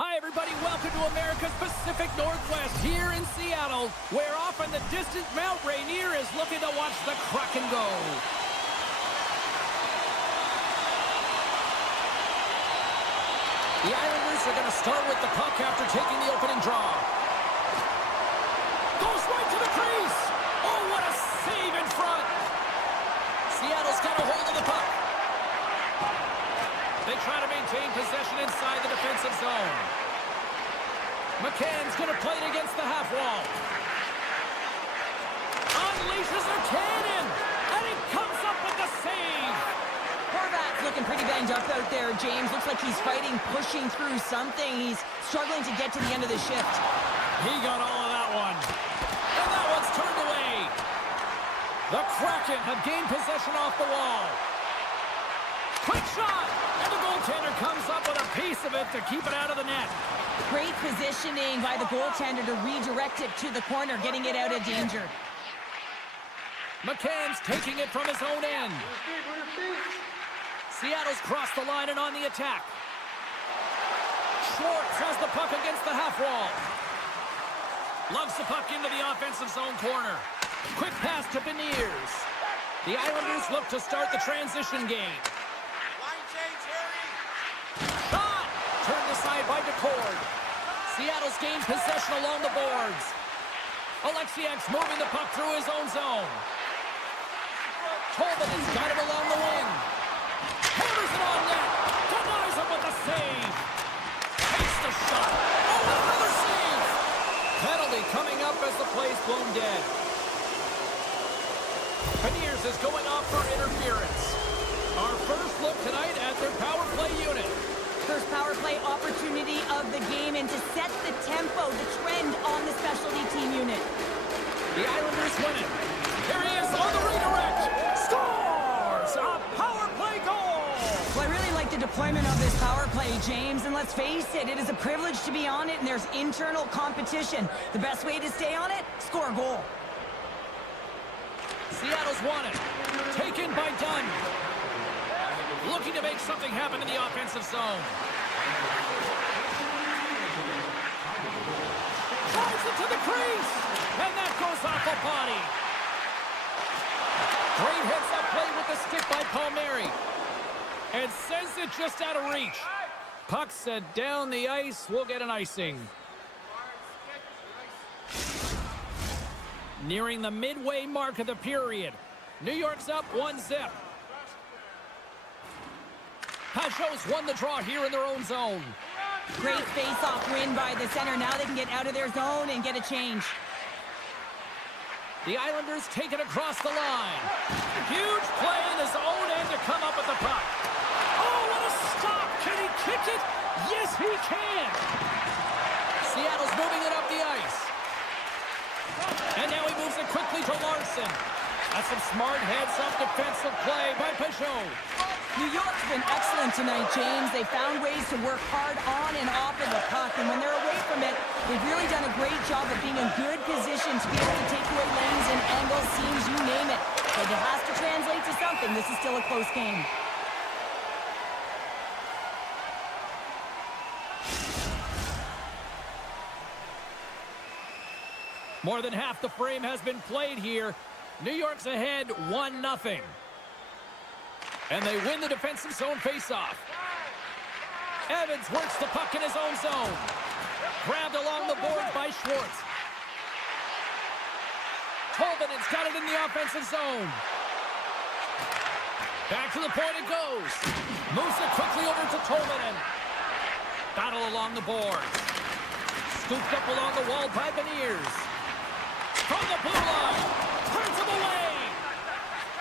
Hi, everybody. Welcome to America's Pacific Northwest here in Seattle, where off in the distance, Mount Rainier is looking to watch the Kraken go. The Islanders are going to start with the puck after taking the opening draw. Goes right to the crease. Oh, what a save in front. Seattle's got a hold of the puck. They try to maintain possession inside the defensive zone. McCann's going to play it against the half wall. Unleashes a cannon, and he comes up with the save. Horvat's looking pretty banged up out there, James. Looks like he's fighting, pushing through something. He's struggling to get to the end of the shift. He got all of that one. And that one's turned away. The Kraken have gained possession off the wall. Quick shot! And the goaltender comes up with a piece of it to keep it out of the net. Great positioning by the goaltender to redirect it to the corner, getting it out of danger. McCann's taking it from his own end. Seattle's crossed the line and on the attack. Schwartz has the puck against the half wall. Loves the puck into the offensive zone corner. Quick pass to Beniers. The Islanders look to start the transition game. Shot! Turned aside by DeCord. Seattle's gained possession along the boards. Alexiak's moving the puck through his own zone. Tolman has got it along the wing. Hammers it on net. Denies him with a save. Takes the shot. Oh, another save. Penalty coming up as the play's blown dead. Beniers is going off for interference. Our first look tonight at their power play unit. First power play opportunity of the game, and to set the tempo, the trend on the specialty team unit. The Islanders win it. Here he is on the redirect. Scores! A power play goal! Well, I really like the deployment of this power play, James, and let's face it, it is a privilege to be on it, and there's internal competition. The best way to stay on it, score a goal. Seattle's won it. Taken by Dunn. Looking to make something happen in the offensive zone. Drives it to the crease. And that goes off a body. Great heads-up play with the stick by Palmieri. And sends it just out of reach. Puck set down the ice. We'll get an icing. Nearing the midway mark of the period. New York's up 1-0. Pajot's won the draw here in their own zone. Great face-off win by the center. Now they can get out of their zone and get a change. The Islanders take it across the line. Huge play in his own end to come up with the puck. Oh, what a stop! Can he kick it? Yes, he can! quickly to Larson. That's some smart heads-up defensive play by Peugeot. New York's been excellent tonight, James. They found ways to work hard on and off of the puck, and when they're away from it, they've really done a great job of being in good position to be able to take away lanes and angles, seams, you name it. But it has to translate to something. This is still a close game. More than half the frame has been played here. New York's ahead 1-0. And they win the defensive zone faceoff. Evans works the puck in his own zone. Grabbed along the boards by Schwartz. Tolvanen's got it in the offensive zone. Back to the point it goes. Moves it quickly over to Tolvanen. Battle along the boards. Scooped up along the wall by Beniers. From the blue line. Turns him away.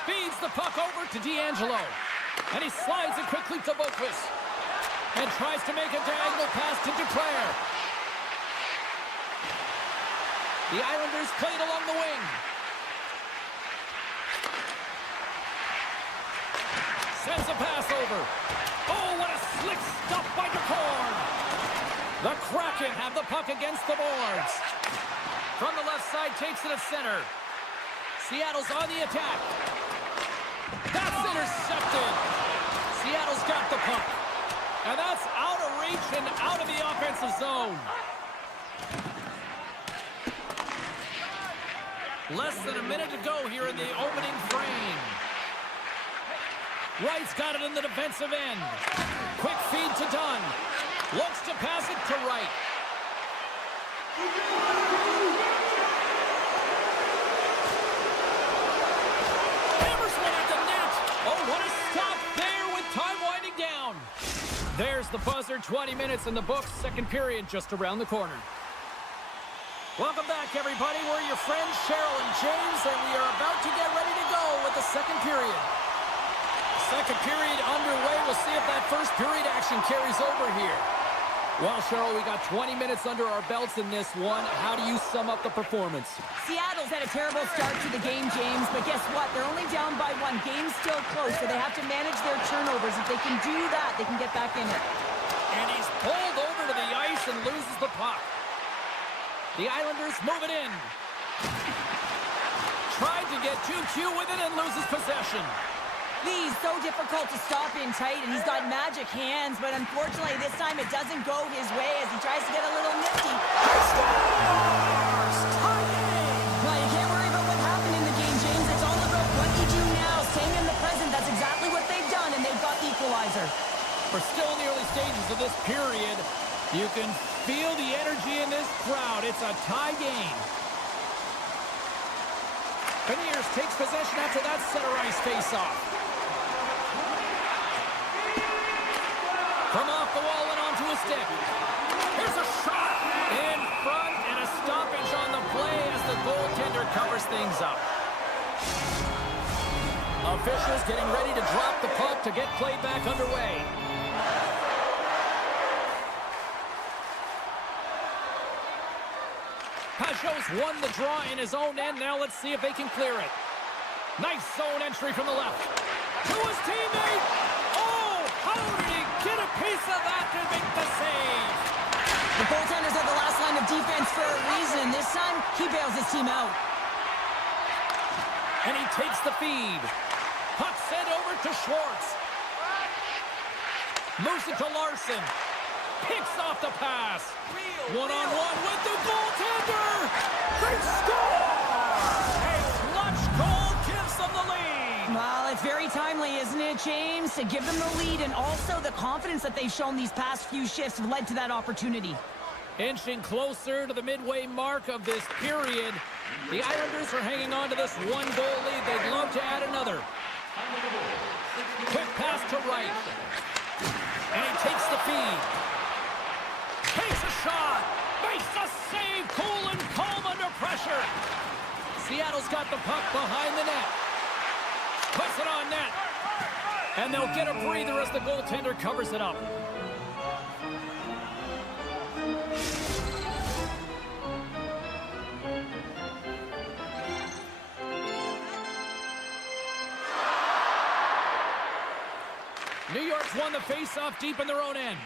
Feeds the puck over to D'Angelo. And he slides it quickly to Boquist. And tries to make a diagonal pass to Duclair. The Islanders played along the wing. Sends a pass over. Oh, what a slick stop by Duclair. The Kraken have the puck against the boards. From the left side, takes it at center. Seattle's on the attack. That's intercepted. Seattle's got the puck. And that's out of reach and out of the offensive zone. Less than a minute to go here in the opening frame. Wright's got it in the defensive end. Quick feed to Dunn. Looks to pass it to Wright. What a stop there with time winding down. There's the buzzer, 20 minutes in the books, second period just around the corner. Welcome back, everybody. We're your friends, Cheryl and James, and we are about to get ready to go with the second period. Second period underway. We'll see if that first period action carries over here. Well, Cheryl, we got 20 minutes under our belts in this one. How do you sum up the performance? Seattle's had a terrible start to the game, James, but guess what? They're only down by one. Game's still close, so they have to manage their turnovers. If they can do that, they can get back in it. And he's pulled over to the ice and loses the puck. The Islanders move it in. Tried to get 2Q with it and loses possession. Lee's so difficult to stop in tight, and he's got magic hands, but unfortunately this time it doesn't go his way as he tries to get a little nifty. He scores! Tie game! Well, you can't worry about what happened in the game, James. It's all about what you do now, staying in the present. That's exactly what they've done, and they've got the equalizer. We're still in the early stages of this period. You can feel the energy in this crowd. It's a tie game. Beniers takes possession after that center ice face-off. From off the wall and onto a stick. Here's a shot in front and a stoppage on the play as the goaltender covers things up. Officials getting ready to drop the puck to get play back underway. Pajot's won the draw in his own end. Now let's see if they can clear it. Nice zone entry from the left. To his teammate. Oh, how did he get a piece of that to make the save? The goaltenders are the last line of defense for a reason. This time, he bails his team out. And he takes the feed. Puck sent over to Schwartz. Moves it to Larson. Picks off the pass. One-on-one with the goaltender. They score! A clutch goal gives them the lead. Well, it's very timely, isn't it, James? To give them the lead, and also the confidence that they've shown these past few shifts have led to that opportunity. Inching closer to the midway mark of this period. The Islanders are hanging on to this one-goal lead. They'd love to add another. Quick pass to Wright. And he takes the feed. Takes a shot. Makes a save. Cool and calm under pressure. Seattle's got the puck behind the net. Puts it on net. And they'll get a breather as the goaltender covers it up. York's won the face-off deep in their own end.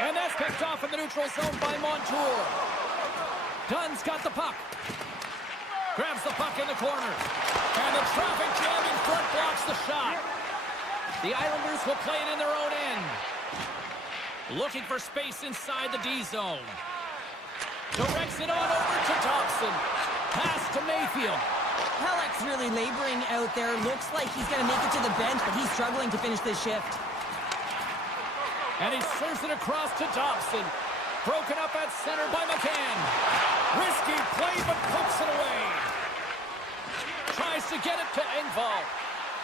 And that's picked off in the neutral zone by Montour. Dunn's got the puck. Grabs the puck in the corner. And the traffic jam in front blocks the shot. The Islanders will play it in their own end. Looking for space inside the D zone. Directs it on over to Thompson. Pass to Mayfield. Halleck's really laboring out there. Looks like he's going to make it to the bench, but he's struggling to finish this shift. And he serves it across to Dobson. Broken up at center by McCann. Risky play, but pokes it away. Tries to get it to Engvall.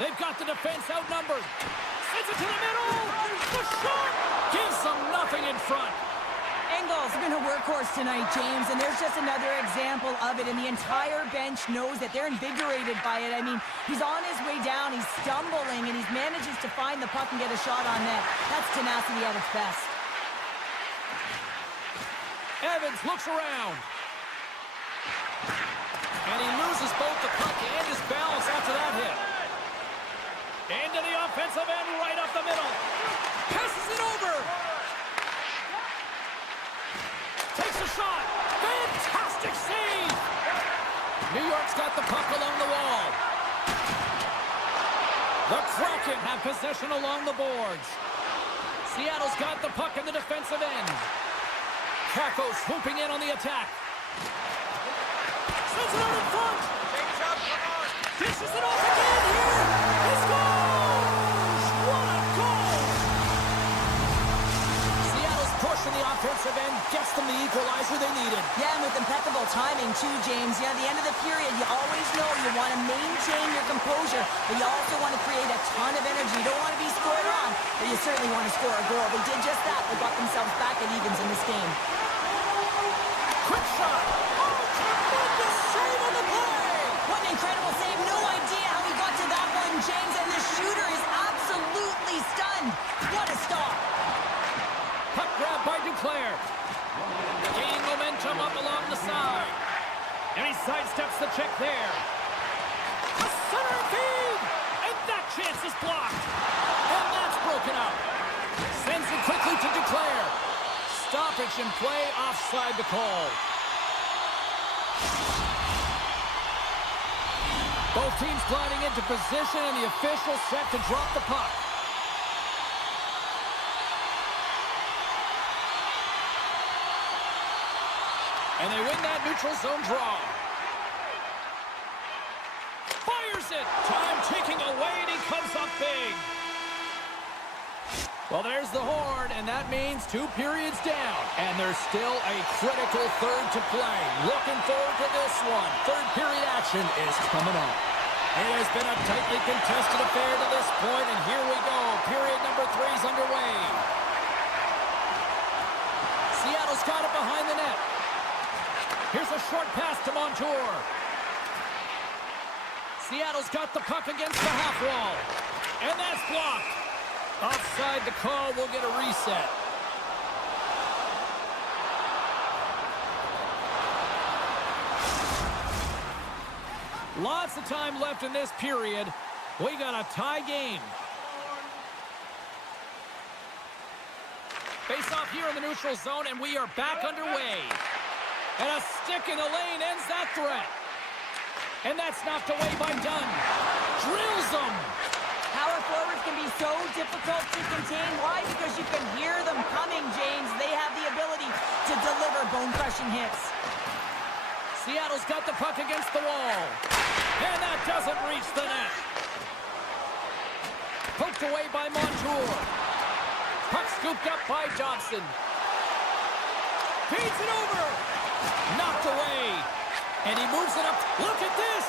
They've got the defense outnumbered. Sends it to the middle. The shot gives them nothing in front. Engvall's been a workhorse tonight, James, and there's just another example of it, and the entire bench knows that they're invigorated by it. I mean, he's on his way down, he's stumbling, and he manages to find the puck and get a shot on net. That's tenacity at its best. Evans looks around. And he loses both the puck and his balance after that hit. Into the offensive end, right up the middle. Passes it over. Takes a shot. Fantastic save. New York's got the puck along the wall. The Kraken have possession along the boards. Seattle's got the puck in the defensive end. Kako swooping in on the attack. Sends it out in front. Dishes it off again here. He scores! What a goal! Seattle's push in the offensive end gets them the equalizer they needed. Yeah, and with impeccable timing too, James. Yeah, at the end of the period, you always know you want to maintain your composure, but you also want to create a ton of energy. You don't want to be scored on, but you certainly want to score a goal. They did just that. They got themselves back at evens in this game. Quick shot. Oh, tremendous save on the play. What an incredible save. No idea how he got to that one, James, and the shooter is absolutely stunned. What a stop. Puck grab by Duclair. Gaining momentum up along the side. And he sidesteps the check there. A center feed. And that chance is blocked. And that's broken up. Sends it quickly to Duclair. Stoppage in play, offside the call. Both teams gliding into position, and the official set to drop the puck. And they win that neutral zone draw. Fires it! Time ticking away, and he comes up big. Well, there's the horn, and that means 2 periods down. And there's still a critical third to play. Looking forward to this one. Third period action is coming up. It has been a tightly contested affair to this point, and here we go. Period number 3 is underway. Seattle's got it behind the net. Here's a short pass to Montour. Seattle's got the puck against the half wall. And that's blocked. Offside the call, will get a reset. Lots of time left in this period. We got a tie game. Face off here in the neutral zone, and we are back underway. And a stick in the lane ends that threat. And that's knocked away by Dunn. Drills them. Power forwards can be so difficult to contain. Why? Because you can hear them coming, James. They have the ability to deliver bone-crushing hits. Seattle's got the puck against the wall. And that doesn't reach the net. Poked away by Montour. Puck scooped up by Johnson. Feeds it over. Knocked away. And he moves it up. Look at this.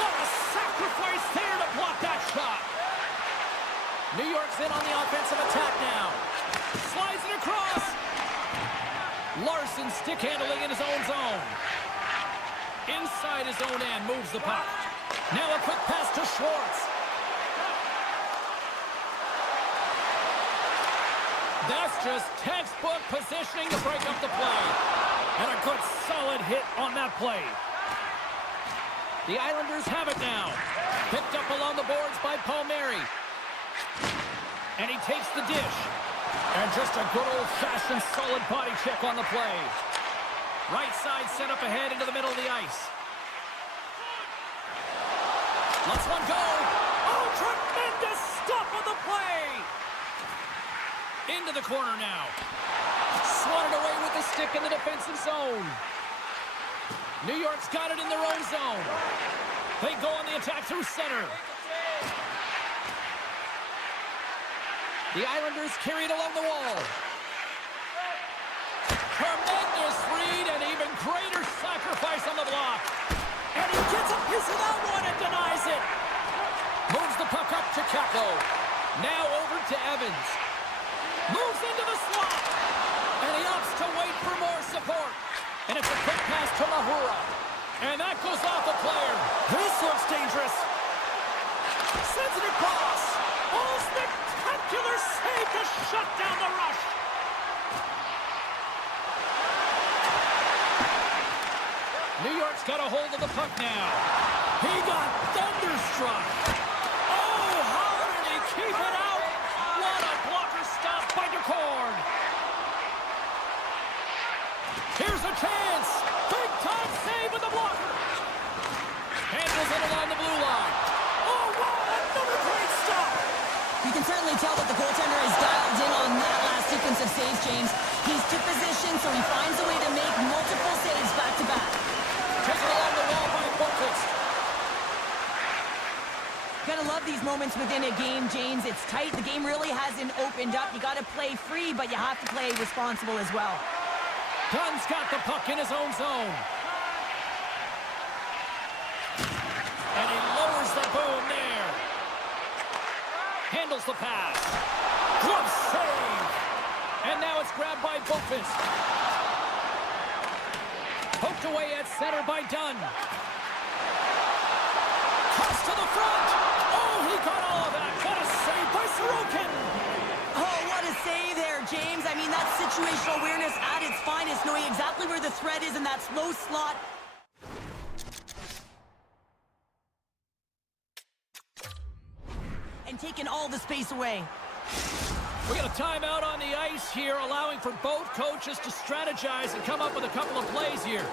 What a sacrifice there to block that shot. New York's in on the offensive attack now. Slides it across. Larson stick handling in his own zone. Inside his own end, moves the puck. Now a quick pass to Schwartz. That's just textbook positioning to break up the play. And a good solid hit on that play. The Islanders have it now. Picked up along the boards by Palmieri. And he takes the dish. And just a good old-fashioned solid body check on the play. Right side set up ahead into the middle of the ice. Let's one go. Oh, tremendous stop on the play. Into the corner now. Swatted away with the stick in the defensive zone. New York's got it in their own zone. They go on the attack through center. The Islanders carry it along the wall. Tremendous read and even greater sacrifice on the block. And he gets a piece of that one and denies it. Moves the puck up to Capo. Now over to Evans. Moves into the slot. And he opts to wait for more support. And it's a quick pass to Mahura. And that goes off a player. This looks dangerous. Sends it across. Oh, spectacular save to shut down the rush. New York's got a hold of the puck now. He got thunderstruck. Oh, how did he keep it out? What a blocker stop by DeCord. Here's a chance. Big time save with the blocker. Handles it along the blue line. Oh, wow, another great stop. You can certainly tell that the goaltender is dialed in on that last sequence of saves, James. He's to position, so he finds a way to make multiple saves back-to-back. Taken along the wall by Boquist. Gotta love these moments within a game, James. It's tight. The game really hasn't opened up. You gotta play free, but you have to play responsible as well. Dunn's got the puck in his own zone. And he lowers the boom there. Handles the pass. Glove save. And now it's grabbed by Boquist. Poked away at center by Dunn. Cuts to the front. Oh, he got all of that. What a save by Sorokin. Oh, what a save there, James. I mean, that's situational awareness at its finest, knowing exactly where the threat is in that slow slot. And taking all the space away. We got a timeout on the ice here, allowing for both coaches to strategize and come up with a couple of plays here.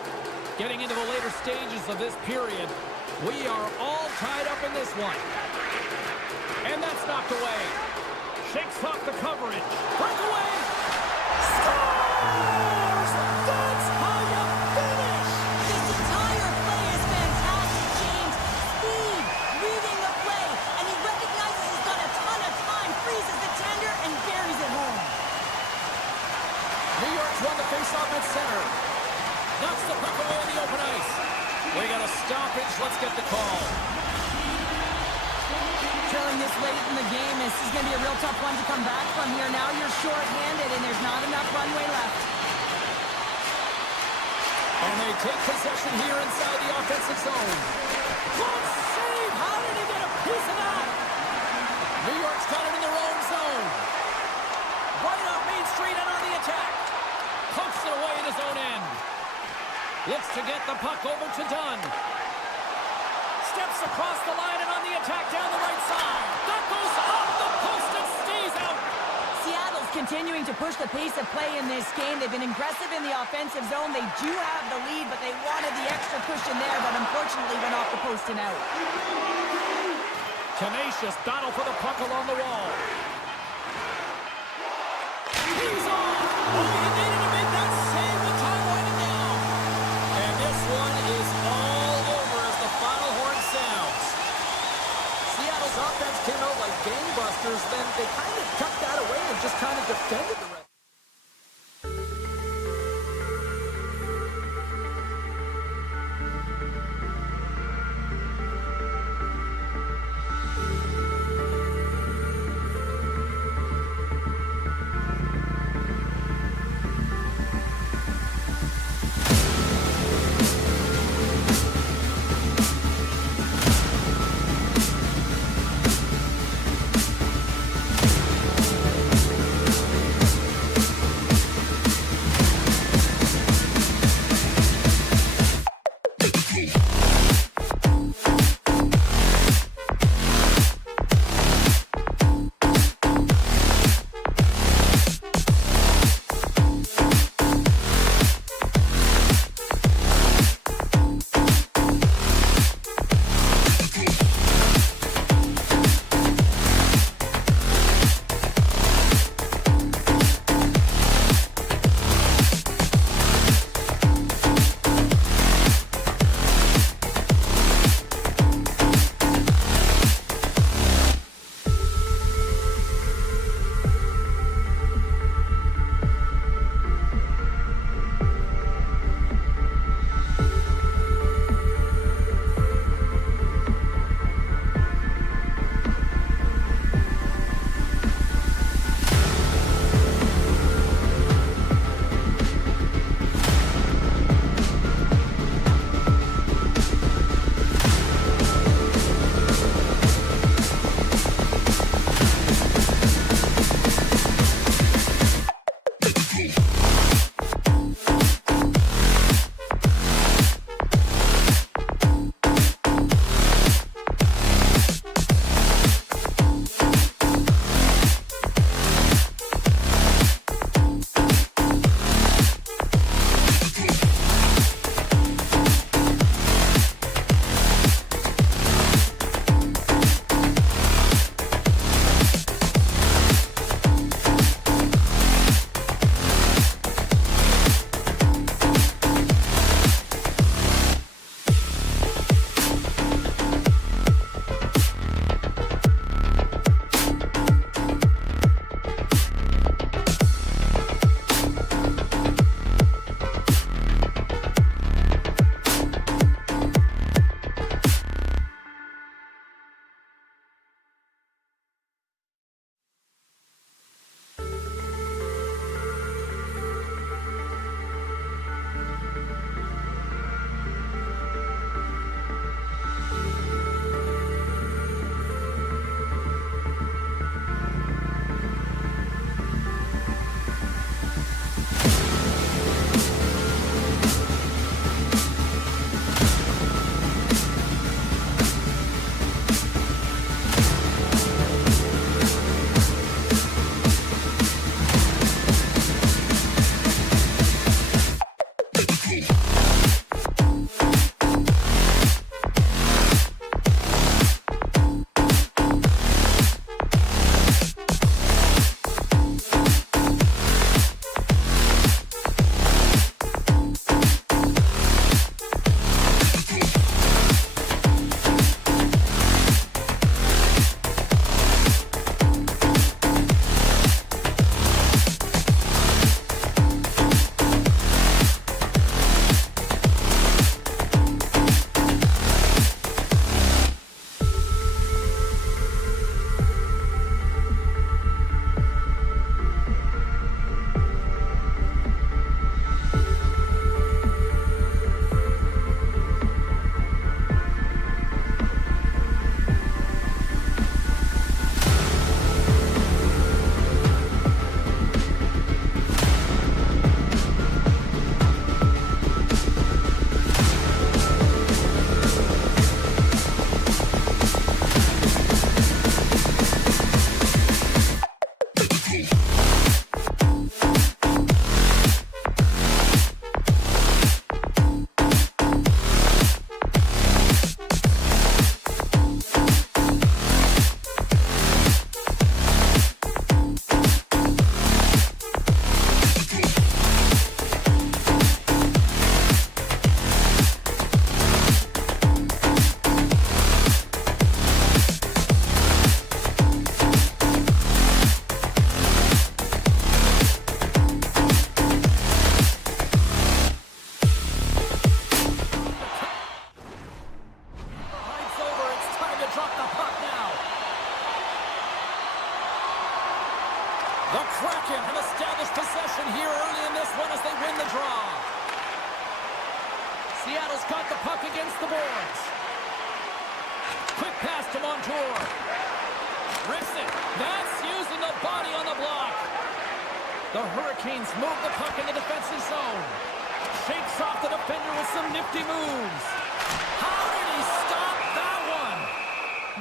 Getting into the later stages of this period, we are all tied up in this one. And that's knocked away. Shakes off the coverage. Breakaway! Scores! That's how you finish! This entire play is fantastic, James. Speed, reading the play, and he recognizes he's got a ton of time, freezes the tender, and buries it home. New York's won the faceoff at center. Knocks the puck away in the open ice. We got a stoppage. Let's get the call. Trailing this late in the game, this is going to be a real tough one to come back from here. Now you're short-handed, and there's not enough runway left. And they take possession here inside the offensive zone. Good save! How did he get a piece of that? New York's got it in their own zone. Right up Main Street and on the attack. Pokes it away in his own end. Looks to get the puck over to Dunn. Steps across the line and on the attack down the right side. That goes off the post and stays out. Seattle's continuing to push the pace of play in this game. They've been aggressive in the offensive zone. They do have the lead, but they wanted the extra cushion there, but unfortunately went off the post and out. Tenacious battle for the puck along the wall. He's on. Oh, he needed to make that save with time winding down. And this one is all over as the final horn sounds. Seattle's offense came out like gangbusters, then they kind of tucked that away and just kind of defended the rest. The Kraken have established possession here early in this one as they win the draw. Seattle's got the puck against the boards. Quick pass to Montour. Rips it. That's using the body on the block. The Hurricanes move the puck in the defensive zone. Shakes off the defender with some nifty moves. How did he stop that one?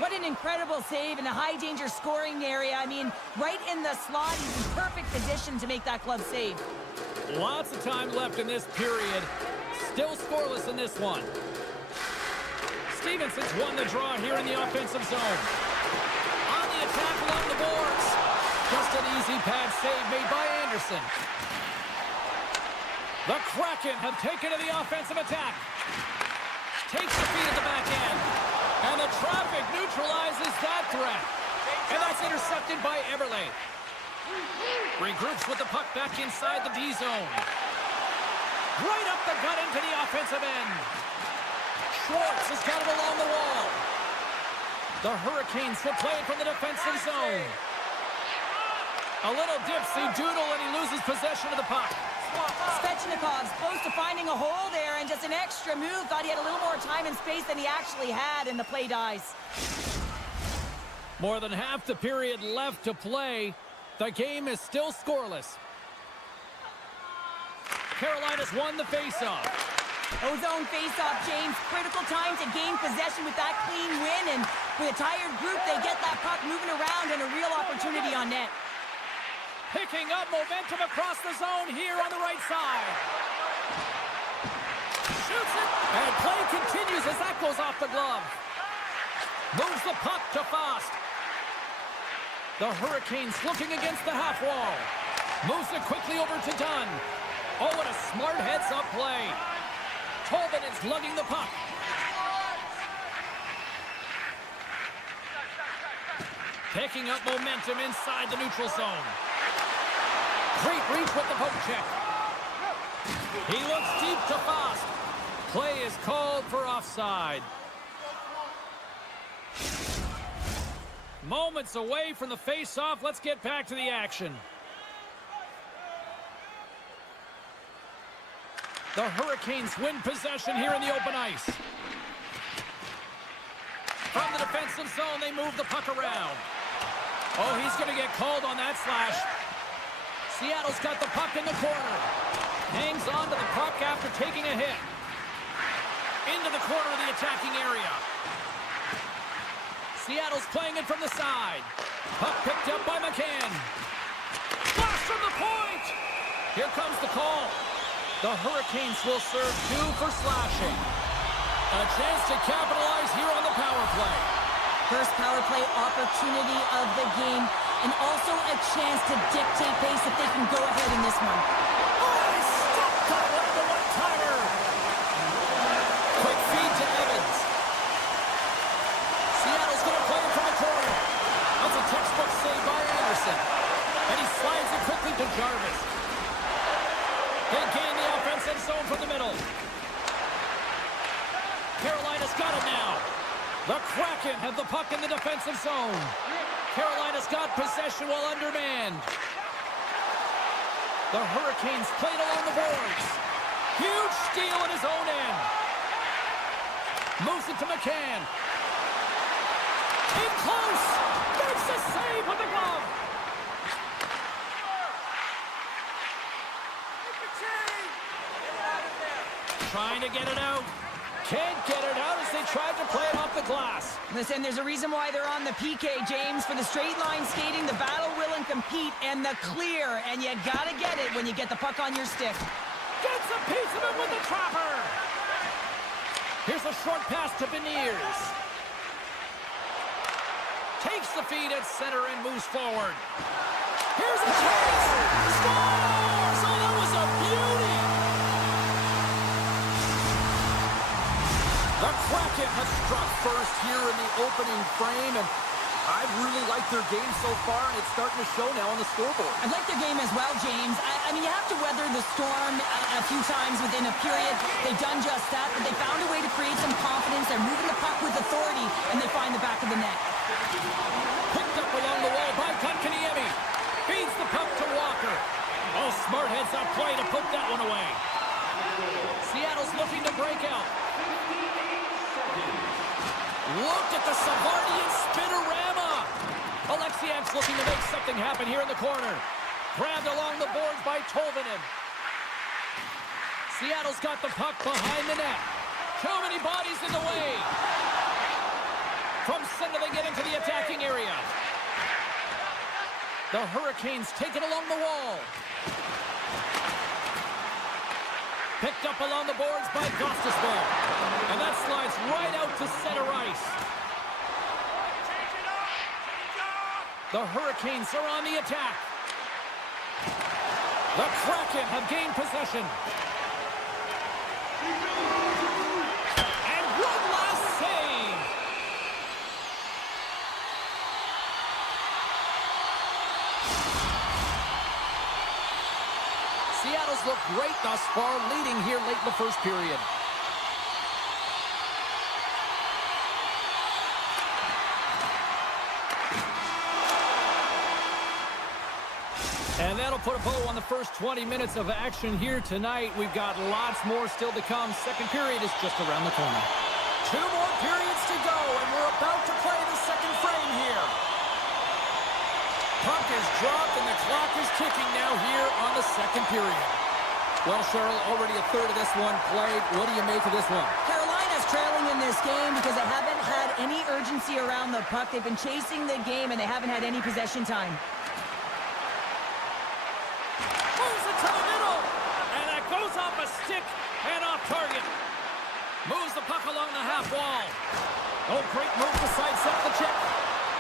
What an incredible save in a high-danger scoring area. I mean, right in the slot. He's in perfect position to make that glove save. Lots of time left in this period. Still scoreless in this one. Stevenson's won the draw here in the offensive zone. On the attack along the boards. Just an easy pad save made by Anderson. The Kraken have taken to the offensive attack. Takes the feed at the back end. And the traffic neutralizes that threat. And that's intercepted by Eberle. Regroups with the puck back inside the D zone. Right up the gut into the offensive end. Schwartz has got it along the wall. The Hurricanes will play it from the defensive zone. A little dipsy doodle and he loses possession of the puck. Svechnikov's close to finding a hole there and just an extra move. Thought he had a little more time and space than he actually had, and the play dies. More than half the period left to play. The game is still scoreless. Carolina's won the faceoff. Ozone faceoff, James. Critical time to gain possession with that clean win, and with a tired group, they get that puck moving around and a real opportunity on net. Picking up momentum across the zone here on the right side. Shoots it, and play continues as that goes off the glove. Moves the puck to Fost. The Hurricanes looking against the half wall. Moves it quickly over to Dunn. Oh, what a smart heads-up play. Tobin is lugging the puck. Picking up momentum inside the neutral zone. Great reach with the poke check. He looks deep to Fost. Play is called for offside. Moments away from the face-off. Let's get back to the action. The Hurricanes win possession here in the open ice. From the defensive zone, they move the puck around. Oh, he's going to get called on that slash. Seattle's got the puck in the corner. Hangs on to the puck after taking a hit. Into the corner of the attacking area. Seattle's playing it from the side. Puck picked up by McCann. Flash from the point! Here comes the call. The Hurricanes will serve 2 for slashing. A chance to capitalize here on the power play. First power play opportunity of the game, and also a chance to dictate pace if they can go ahead in this one. Oh, stop cut with the one-timer. Quick feed to Evans. Seattle's going to play it from the corner. That's a textbook save by Anderson. And he slides it quickly to Jarvis. They gain the offensive zone from the middle. Carolina's got it now. The Kraken have the puck in the defensive zone. Carolina's got possession while undermanned. The Hurricanes played along the boards. Huge steal at his own end. Moves it to McCann. In close. Makes a save with the glove. Trying to get it out. Can't get it out as they tried to play it off the glass. Listen, there's a reason why they're on the PK, James. For the straight line skating, the battle, will, and compete, and the clear. And you gotta get it when you get the puck on your stick. Gets a piece of it with the trapper. Here's a short pass to Beniers. Takes the feed at center and moves forward. Here's a chance. Scores! Oh, that was a beauty. The Kraken have struck first here in the opening frame, and I've really liked their game so far, and it's starting to show now on the scoreboard. I like their game as well, James. I mean, you have to weather the storm a few times within a period. They've done just that, but they found a way to create some confidence. They're moving the puck with authority, and they find the back of the net. Picked up along the wall by Kotkaniemi. Feeds the puck play to put that one away. Seattle's looking to break out. Look at the Savardian spinorama. Alexiak's looking to make something happen here in the corner. Grabbed along the boards by Tolvanen. Seattle's got the puck behind the net. Too many bodies in the way. From center they get into the attacking area. The Hurricanes take it along the wall. Picked up along the boards by Gostisbehere. And that slides right out to center ice. The Hurricanes are on the attack. The Kraken have gained possession. And one last save. Seattle's looked great thus far, leading here late in the first period. And that'll put a bow on the first 20 minutes of action here tonight. We've got lots more still to come. Second period is just around the corner. 2 more periods to go, and we're about to play the second frame here. Puck is dropped, and the clock is ticking now here on the second period. Well, Cheryl, already a third of this one played. What do you make of this one? Carolina's trailing in this game because they haven't had any urgency around the puck. They've been chasing the game, and they haven't had any possession time. Off a stick and off target. Moves the puck along the half wall. Oh, great move to sidestep the check.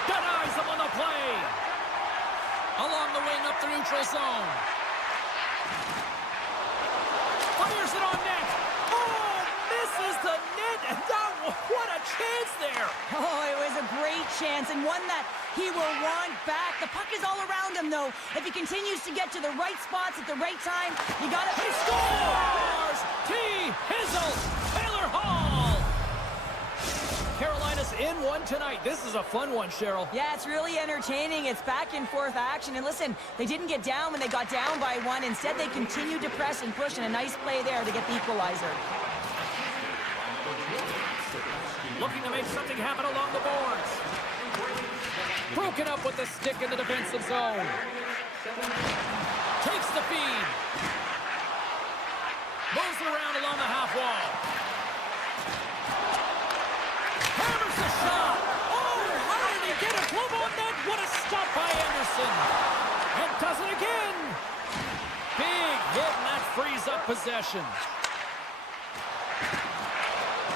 Denies him on the play. Along the wing up the neutral zone. Fires it on net. Oh, misses the net. And what a chance there. Oh, it was a great chance and one that he will want back. The puck is all around him, though. If he continues to get to the right spots at the right time, you got to... He scores! T. Hizzle! Taylor Hall! Carolina's in one tonight. This is a fun one, Cheryl. Yeah, it's really entertaining. It's back and forth action. And listen, they didn't get down when they got down by 1. Instead, they continued to press and push, and a nice play there to get the equalizer. Looking to make something happen along the boards. Broken up with the stick in the defensive zone. Takes the feed. Moves it around along the half wall. Hammers the shot. Oh, how did he get a glove on that? What a stop by Anderson. And does it again. Big hit, and that frees up possession.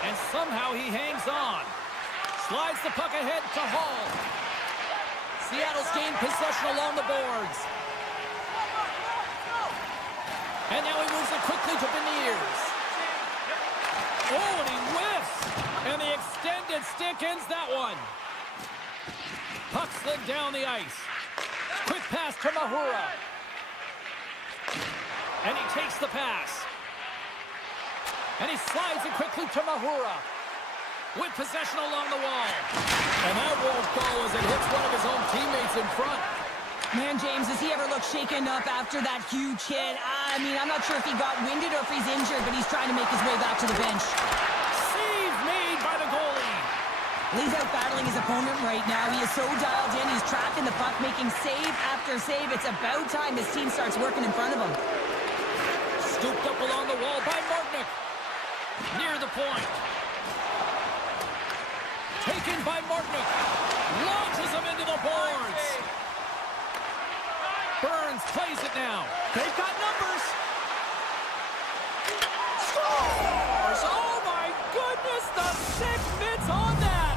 And somehow he hangs on. Slides the puck ahead to Hall. Seattle's gained possession along the boards. And now he moves it quickly to Beniers. Oh, and he whiffs. And the extended stick ends that one. Puck slid down the ice. Quick pass to Mahura. And he takes the pass. And he slides it quickly to Mahura. With possession along the wall. And that won't go as it hits one of his own teammates in front. Man, James, does he ever look shaken up after that huge hit? I mean, I'm not sure if he got winded or if he's injured, but he's trying to make his way back to the bench. Save made by the goalie. He's out battling his opponent right now. He is so dialed in. He's tracking the puck, making save after save. It's about time his team starts working in front of him. Scooped up along the wall by Martinick. Near the point. Taken by Martinick. Launches him into the boards. Burns plays it now. They've got numbers. Scores! Oh my goodness, the sick mitts on that.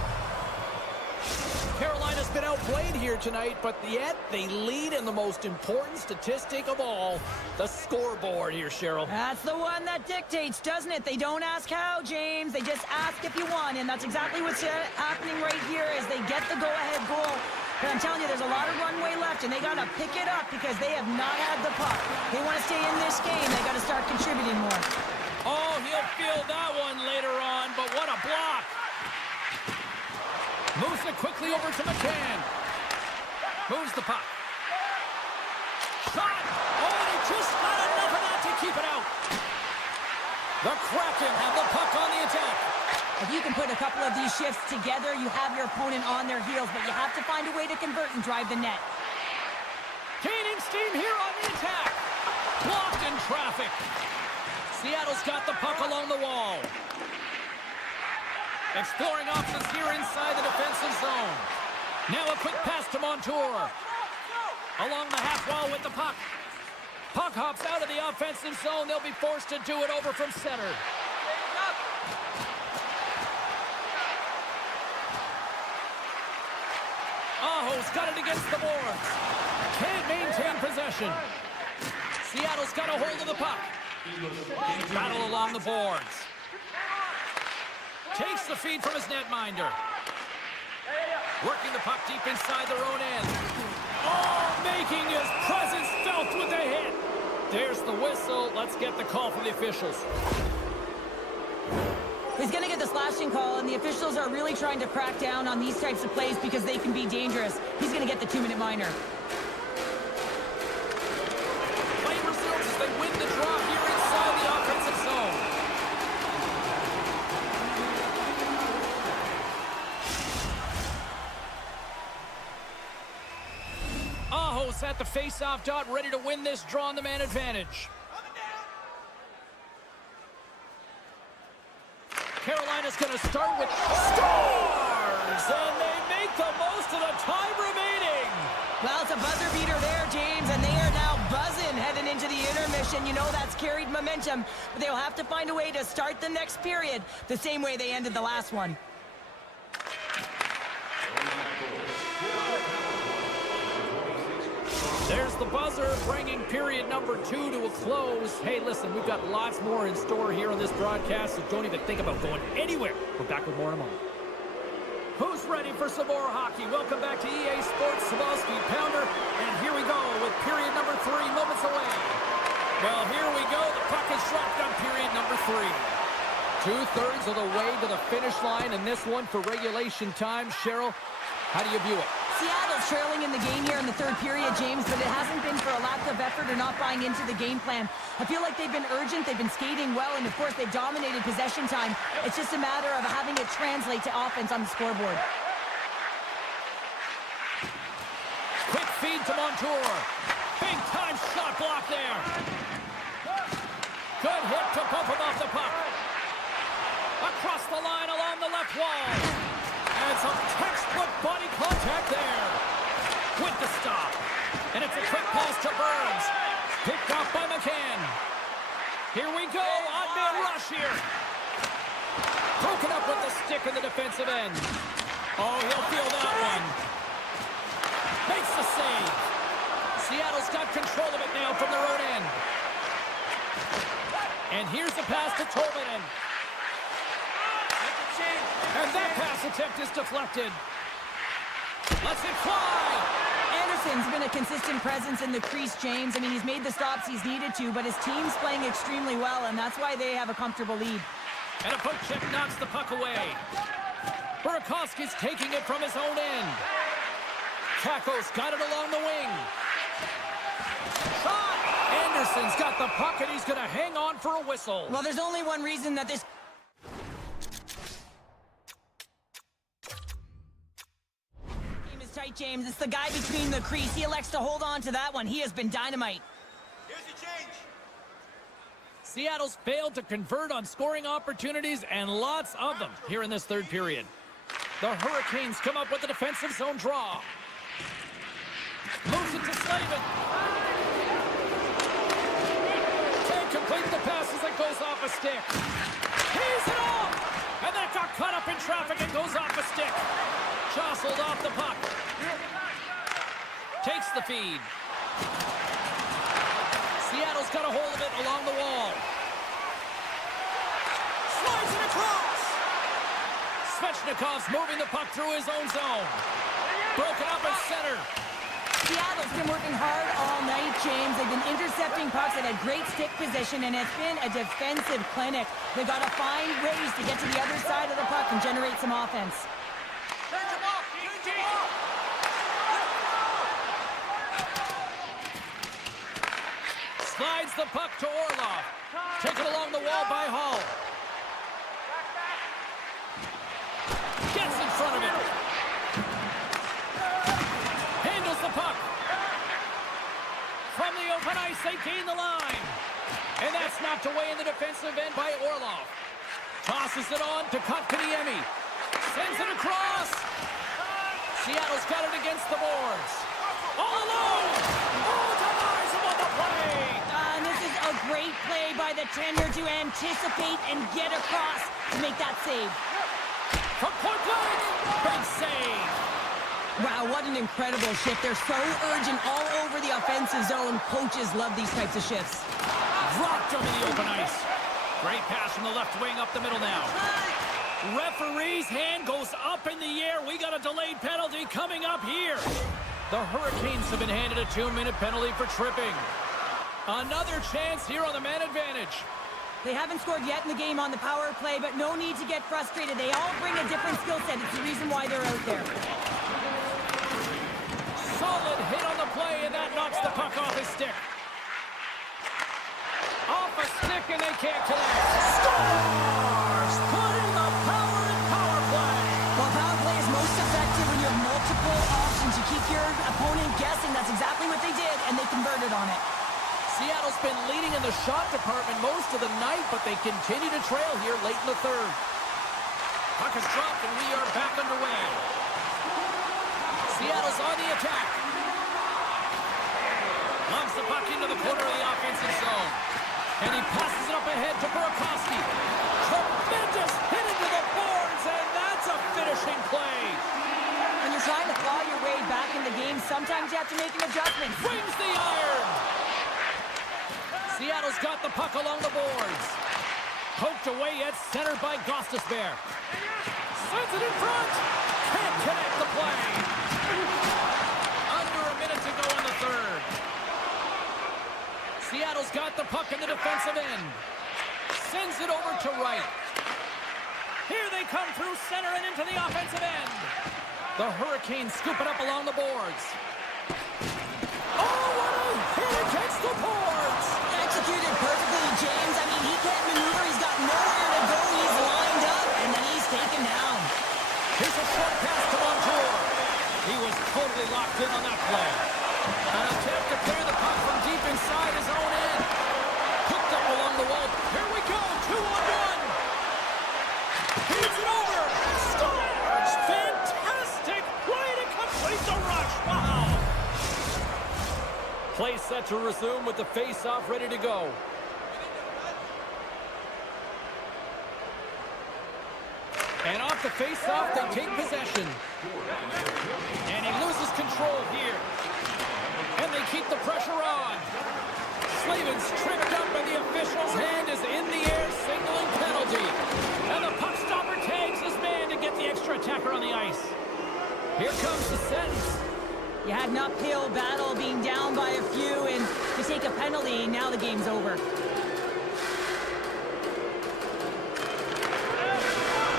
Carolina's been outplayed here tonight, but yet they lead in the most important statistic of all, the scoreboard here, Cheryl. That's the one that dictates, doesn't it? They don't ask how, James. They just ask if you won, and that's exactly what's happening right here as they get the go-ahead goal. But I'm telling you, there's a lot of runway left, and they got to pick it up because they have not had the puck. They want to stay in this game. They got to start contributing more. Oh, he'll feel that one later on, but what a block. Moves it quickly over to McCann. Moves the puck. Shot! Oh, and he just got enough of that keep it out. The Kraken have the puck on the attack. If you can put a couple of these shifts together, you have your opponent on their heels, but you have to find a way to convert and drive the net. Gaining steam here on the attack. Blocked in traffic. Seattle's got the puck along the wall. Exploring options here inside the defensive zone. Now a quick pass to Montour. Along the half wall with the puck. Puck hops out of the offensive zone. They'll be forced to do it over from center. Aho's got it against the boards. Can't maintain possession. Seattle's got a hold of the puck. Battle along the boards. Takes the feed from his netminder. Working the puck deep inside their own end. Oh, making his presence felt with the hit. There's the whistle. Let's get the call from the officials. He's going to get the slashing call, and the officials are really trying to crack down on these types of plays because they can be dangerous. He's going to get the 2-minute minor. Play resumes as they win the draw here inside the offensive zone. Aho's at the face-off dot, ready to win this draw on the man advantage. Carolina's going to start with scores, and they make the most of the time remaining. Well, it's a buzzer beater there, James, and they are now buzzing heading into the intermission. You know that's carried momentum, but they'll have to find a way to start the next period the same way they ended the last one. There's the buzzer, bringing period number 2 to a close. Hey, listen, we've got lots more in store here on this broadcast, so don't even think about going anywhere. We're back with more in a moment. Who's ready for some more hockey? Welcome back to EA Sports Swarovski Pounder, and here we go with period number 3 moments away. Well, here we go. The puck is dropped on period number 3. 2/3 of the way to the finish line, and this one for regulation time. Cheryl, how do you view it? Seattle's trailing in the game here in the third period, James, but it hasn't been for a lack of effort or not buying into the game plan. I feel like they've been urgent, they've been skating well, and of course they've dominated possession time. It's just a matter of having it translate to offense on the scoreboard. Quick feed to Montour. Big time shot block there. Good hit to bump him off the puck. Across the line along the left wall. And some textbook body contact there. With the stop. And it's a quick pass to Burns. Picked off by McCann. Here we go. Odd-man rush here. Broken up with the stick in the defensive end. Oh, he'll feel that one. Makes the save. Seattle's got control of it now from their own end. And here's the pass to Tolvanen. And that pass attempt is deflected. Let's it fly. Anderson's been a consistent presence in the crease, James. I mean, he's made the stops he's needed to, but his team's playing extremely well, and that's why they have a comfortable lead. And a poke check knocks the puck away. Burakovsky's taking it from his own end. Kakko's got it along the wing. Shot! Anderson's got the puck, and he's going to hang on for a whistle. Well, there's only one reason that this tight, James. It's the guy between the crease. He elects to hold on to that one. He has been dynamite. Here's your change. Seattle's failed to convert on scoring opportunities, and lots of them here in this third period. The Hurricanes come up with a defensive zone draw. Moves it to Slavin. Can't complete the pass as it goes off a stick. He's it off! And that got caught up in traffic and goes off a stick. Jostled off the puck. Takes the feed. Seattle's got a hold of it along the wall. Slides it across. Svechnikov's moving the puck through his own zone. Broken up at center. Seattle's been working hard all night, James. They've been intercepting pucks at a great stick position, and it's been a defensive clinic. They've got to find ways to get to the other side of the puck and generate some offense. Slides the puck to Orlov. Taken along the wall by Hull. Gets in front of it. Handles the puck. From the open ice, they gain the line. And that's knocked away in the defensive end by Orlov. Tosses it on to Kotkaniemi. Sends it across. Seattle's got it against the boards. All alone. Oh, denies him on the play. And this is a great play by the tender to anticipate and get across to make that save. From point blank. Big save. Wow, what an incredible shift. They're so urgent all over the offensive zone. Coaches love these types of shifts. Dropped him in the open ice. Great pass from the left wing up the middle now. Referee's hand goes up in the air. We got a delayed penalty coming up here. The Hurricanes have been handed a 2-minute penalty for tripping. Another chance here on the man advantage. They haven't scored yet in the game on the power play, but no need to get frustrated. They all bring a different skill set. It's the reason why they're out there. Solid hit on the play, and that knocks the puck off his stick. Off a stick, and they can't connect. Scores! Putting the power in power play. Well, power play is most effective when you have multiple options. You keep your opponent guessing. That's exactly what they did, and they converted on it. Seattle's been leading in the shot department most of the night, but they continue to trail here late in the third. Puck is dropped, and we are back underway. Seattle's on the attack. Lumps the puck into the corner of the offensive zone. And he passes it up ahead to Burakovsky. Tremendous hit into the boards, and that's a finishing play. When you're trying to claw your way back in the game, sometimes you have to make an adjustment. Brings the iron. Seattle's got the puck along the boards. Poked away yet centered by Gostisbehere. Sends it in front. Can't connect the play. Under a minute to go in the third. Seattle's got the puck in the defensive end. Sends it over to right. Here they come through center and into the offensive end. The Hurricanes scoop it up along the boards. Oh, what a hit against the boards! Executed perfectly, James. I mean, he can't maneuver. He's got nowhere to go. He's lined up, and then he's taken down. Here's a short pass to Montour. He was totally locked in on that play. An attempt to clear the puck from deep inside his own end. Picked up along the wall. Here we go, 2-on-1. Feeds it over. Scores! Fantastic play to complete the rush. Wow! Play set to resume with the face-off ready to go. And off the face-off, they take possession. And he loses control here. And they keep the pressure on. Slavin's tripped up, and the official's hand is in the air, signaling penalty. And the puck stopper tags his man to get the extra attacker on the ice. Here comes the sentence. You had an uphill battle, being down by a few, and you take a penalty, now the game's over.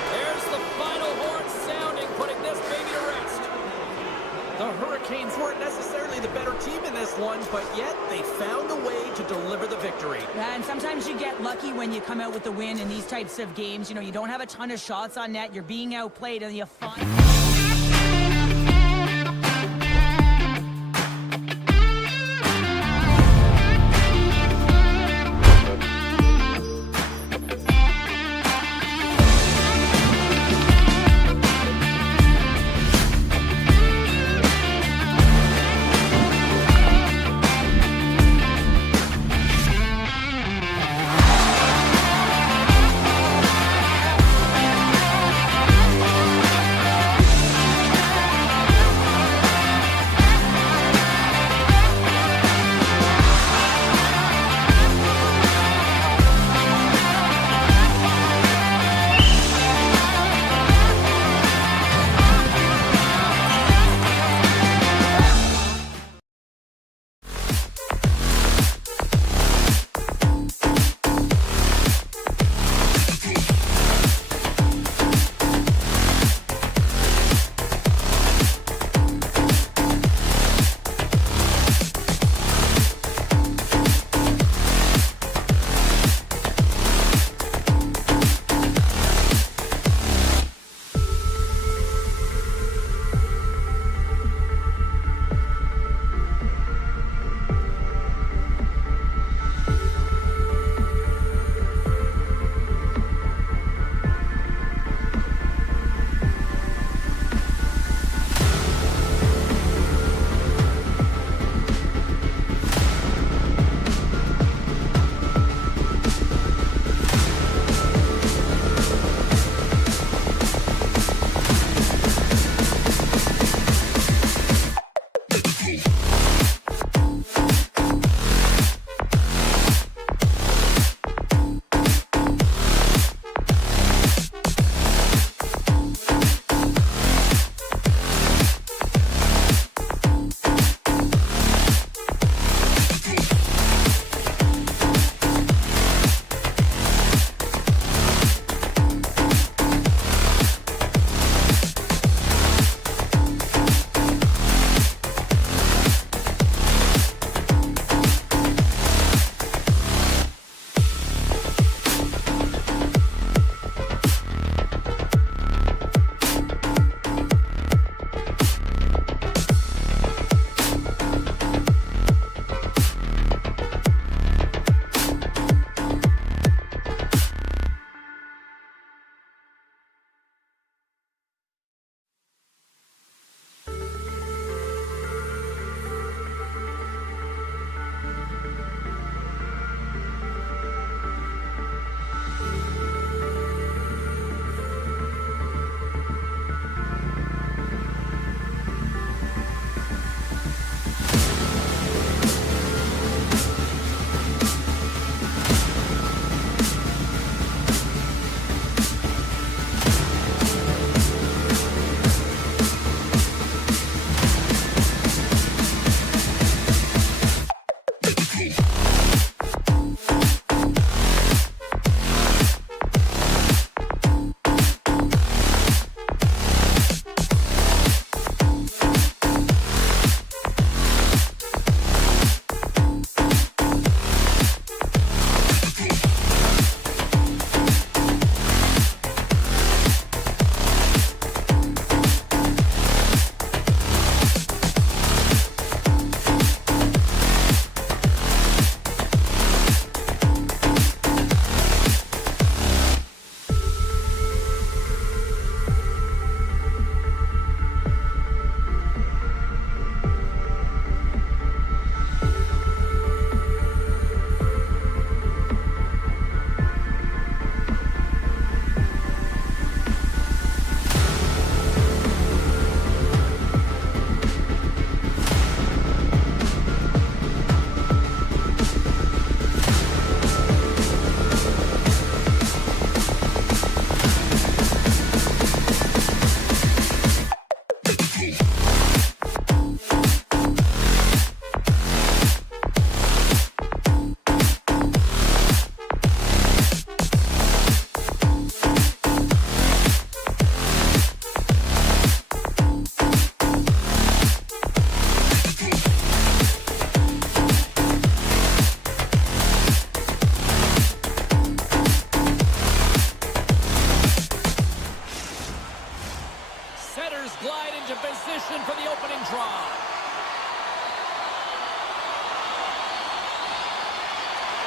There's the final horn sounding, putting this baby to rest. The Hurricanes weren't necessarily the better team in this one, but yet they found a way to deliver the victory. Yeah, and sometimes you get lucky when you come out with the win in these types of games. You know, you don't have a ton of shots on net, you're being outplayed, and you find...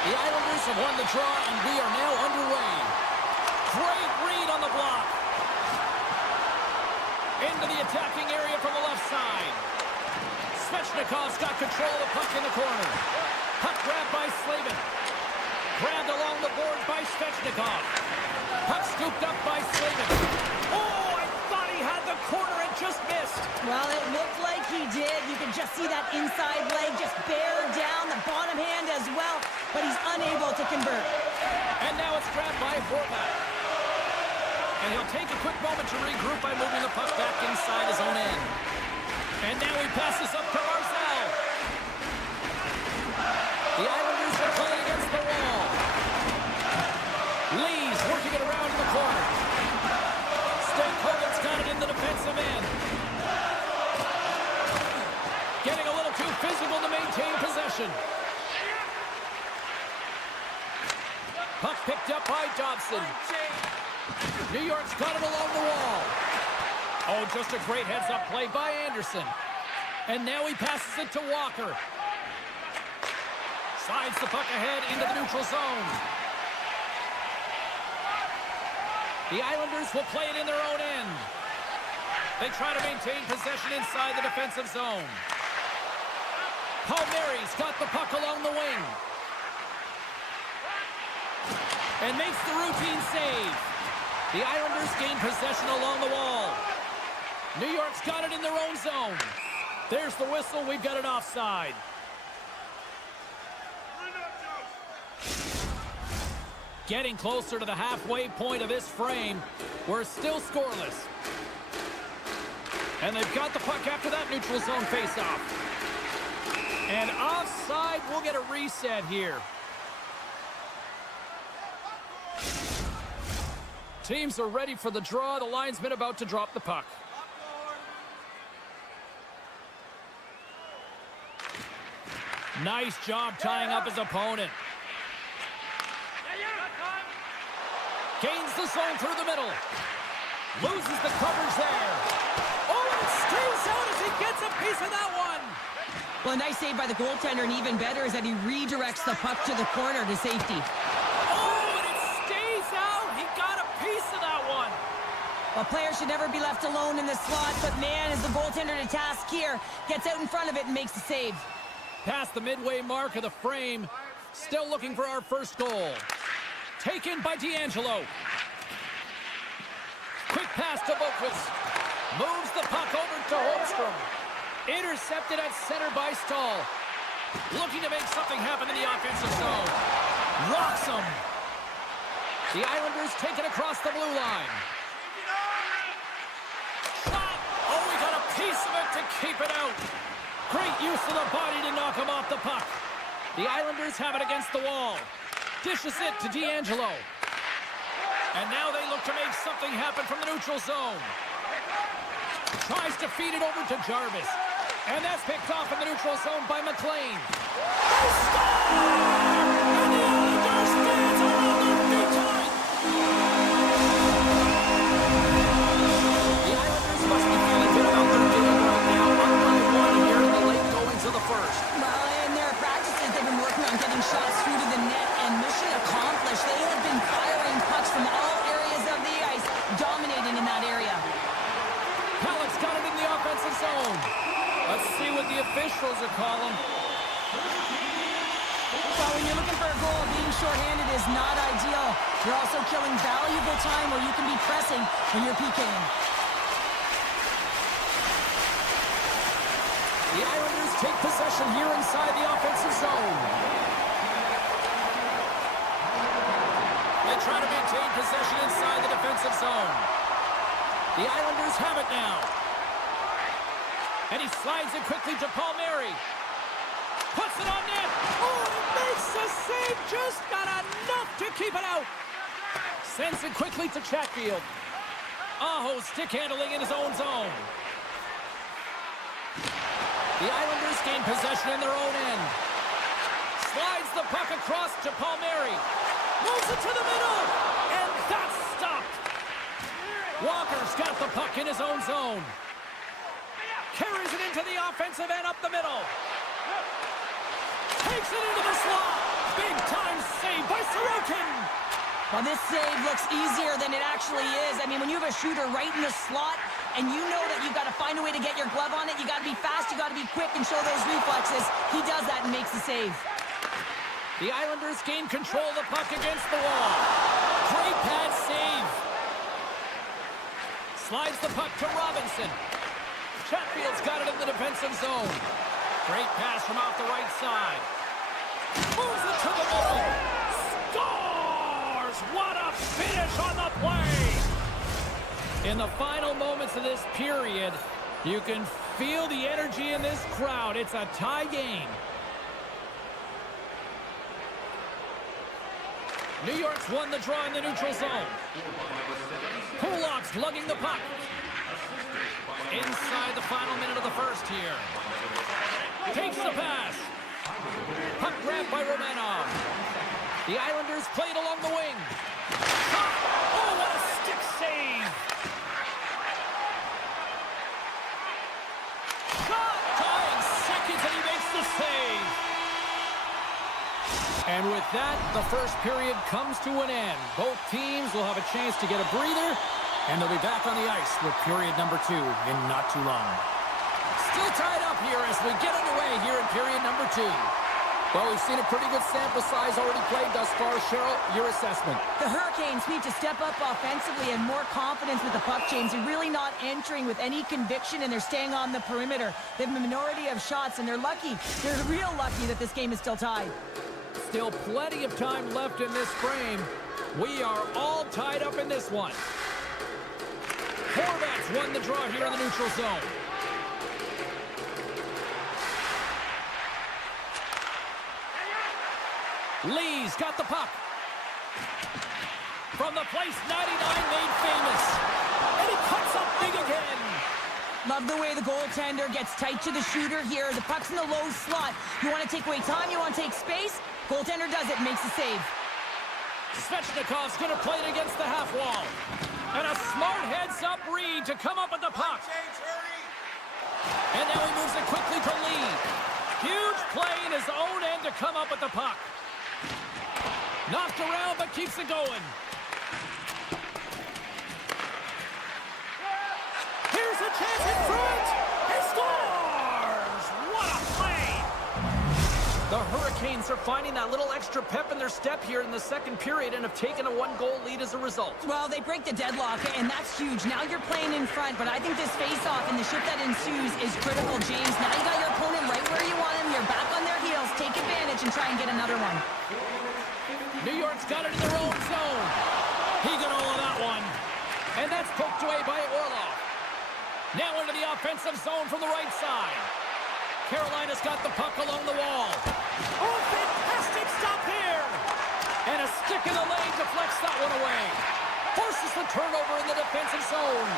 The Islanders have won the draw, and we are now underway. Great read on the block. Into the attacking area from the left side. Svechnikov's got control of the puck in the corner. Puck grabbed by Slavin. Grabbed along the boards by Svechnikov. Puck scooped up by Slavin. Oh, I thought he had the corner and just missed. Well, it looked like he did. You could just see that inside leg just bear down, the bottom hand as well, but he's unable to convert. And now it's grabbed by Horvat. And he'll take a quick moment to regroup by moving the puck back inside his own end. And now he passes up to Barzal. The Islanders are playing against the wall. Lee's working it around in the corner. Stankoven's got it in the defensive end. Getting a little too physical to maintain possession. Puck picked up by Dobson. New York's got it along the wall. Oh, just a great heads-up play by Anderson. And now he passes it to Walker. Slides the puck ahead into the neutral zone. The Islanders will play it in their own end. They try to maintain possession inside the defensive zone. Palmieri's got the puck along the wing. And makes the routine save. The Islanders gain possession along the wall. New York's got it in their own zone. There's the whistle. We've got it offside. Getting closer to the halfway point of this frame. We're still scoreless. And they've got the puck after that neutral zone faceoff. And offside, we'll get a reset here. Teams are ready for the draw. The linesman about to drop the puck. Nice job tying up his opponent. Gains the zone through the middle. Loses the coverage there. Oh, and it stays out as he gets a piece of that one. Well, a nice save by the goaltender, and even better is that he redirects the puck to the corner to safety. Oh, and it stays out. He got a piece of that one. A player should never be left alone in the slot, but man, is the goaltender to task here. Gets out in front of it and makes the save. Past the midway mark of the frame. Still looking for our first goal. Taken by D'Angelo. Quick pass to Boquist. Moves the puck over to Holmstrom. Intercepted at center by Stahl. Looking to make something happen in the offensive zone. Rocks him. The Islanders take it across the blue line. Shot. Oh, we got a piece of it to keep it out. Great use of the body to knock him off the puck. The Islanders have it against the wall. Dishes it to D'Angelo. And now they look to make something happen from the neutral zone. Tries to feed it over to Jarvis. And that's picked off in the neutral zone by McLean. They score! And the Islanders fans are on their feet tonight. The Islanders must be feeling good about their game right now. Up by one here in the late goings of the first. Well, in their practices, they've been working on getting shots through to the net, and mission accomplished. They have been firing pucks from all areas of the ice, dominating in that area. Halleck's got it in the offensive zone. Let's see what the officials are calling. Well, when you're looking for a goal, being shorthanded is not ideal. You're also killing valuable time where you can be pressing when you're PKing. The Islanders take possession here inside the offensive zone. They try to maintain possession inside the defensive zone. The Islanders have it now. And he slides it quickly to Palmieri. Puts it on net. Oh, he makes the save. Just got enough to keep it out. Sends it quickly to Chatfield. Aho stick handling in his own zone. The Islanders gain possession in their own end. Slides the puck across to Palmieri. Moves it to the middle. And that's stopped. Walker's got the puck in his own zone. Carries it into the offensive end up the middle. Takes it into the slot. Big time save by Sorokin. Well, this save looks easier than it actually is. I mean, when you have a shooter right in the slot and you know that you've got to find a way to get your glove on it, you got to be fast, you got to be quick and show those reflexes. He does that and makes the save. The Islanders gain control of the puck against the wall. Great pad save. Slides the puck to Robinson. Chatfield's got it in the defensive zone. Great pass from off the right side. Moves it to the middle. Scores! What a finish on the play! In the final moments of this period, you can feel the energy in this crowd. It's a tie game. New York's won the draw in the neutral zone. Kulak's lugging the puck. Inside the final minute of the first here. Takes the pass. Puck grabbed by Romanov. The Islanders played along the wing. Oh, what a stick save. Shot! Tying seconds and he makes the save. And with that, the first period comes to an end. Both teams will have a chance to get a breather, and they'll be back on the ice with period number 2 in not too long. Still tied up here as we get underway here in period number 2. Well, we've seen a pretty good sample size already played thus far. Cheryl, your assessment. The Hurricanes need to step up offensively and more confidence with the puck, James. They're really not entering with any conviction, and they're staying on the perimeter. They have a minority of shots, and they're lucky. They're real lucky that this game is still tied. Still plenty of time left in this frame. We are all tied up in this one. Horvats won the draw here in the neutral zone. Lee's got the puck. From the place 99 made famous. And he cuts up big again. Love the way the goaltender gets tight to the shooter here. The puck's in the low slot. You want to take away time, you want to take space. Goaltender does it and makes the save. Svechnikov's going to play it against the half wall. And a smart heads-up read to come up with the puck. And now he moves it quickly to Lee. Huge play in his own end to come up with the puck. Knocked around, but keeps it going. Here's a chance in front. He scores! What a play! The Hurricanes are finding that little extra pep in their step here in the second period and have taken a one-goal lead as a result. Well, they break the deadlock, and that's huge. Now you're playing in front, but I think this face-off and the shift that ensues is critical, James. Now you got your opponent right where you want him. You're back on their heels. Take advantage and try and get another one. New York's got it in their own zone. He got all of that one. And that's poked away by Orlov. Now into the offensive zone from the right side. Carolina's got the puck along the wall. Oh, turnover in the defensive zone.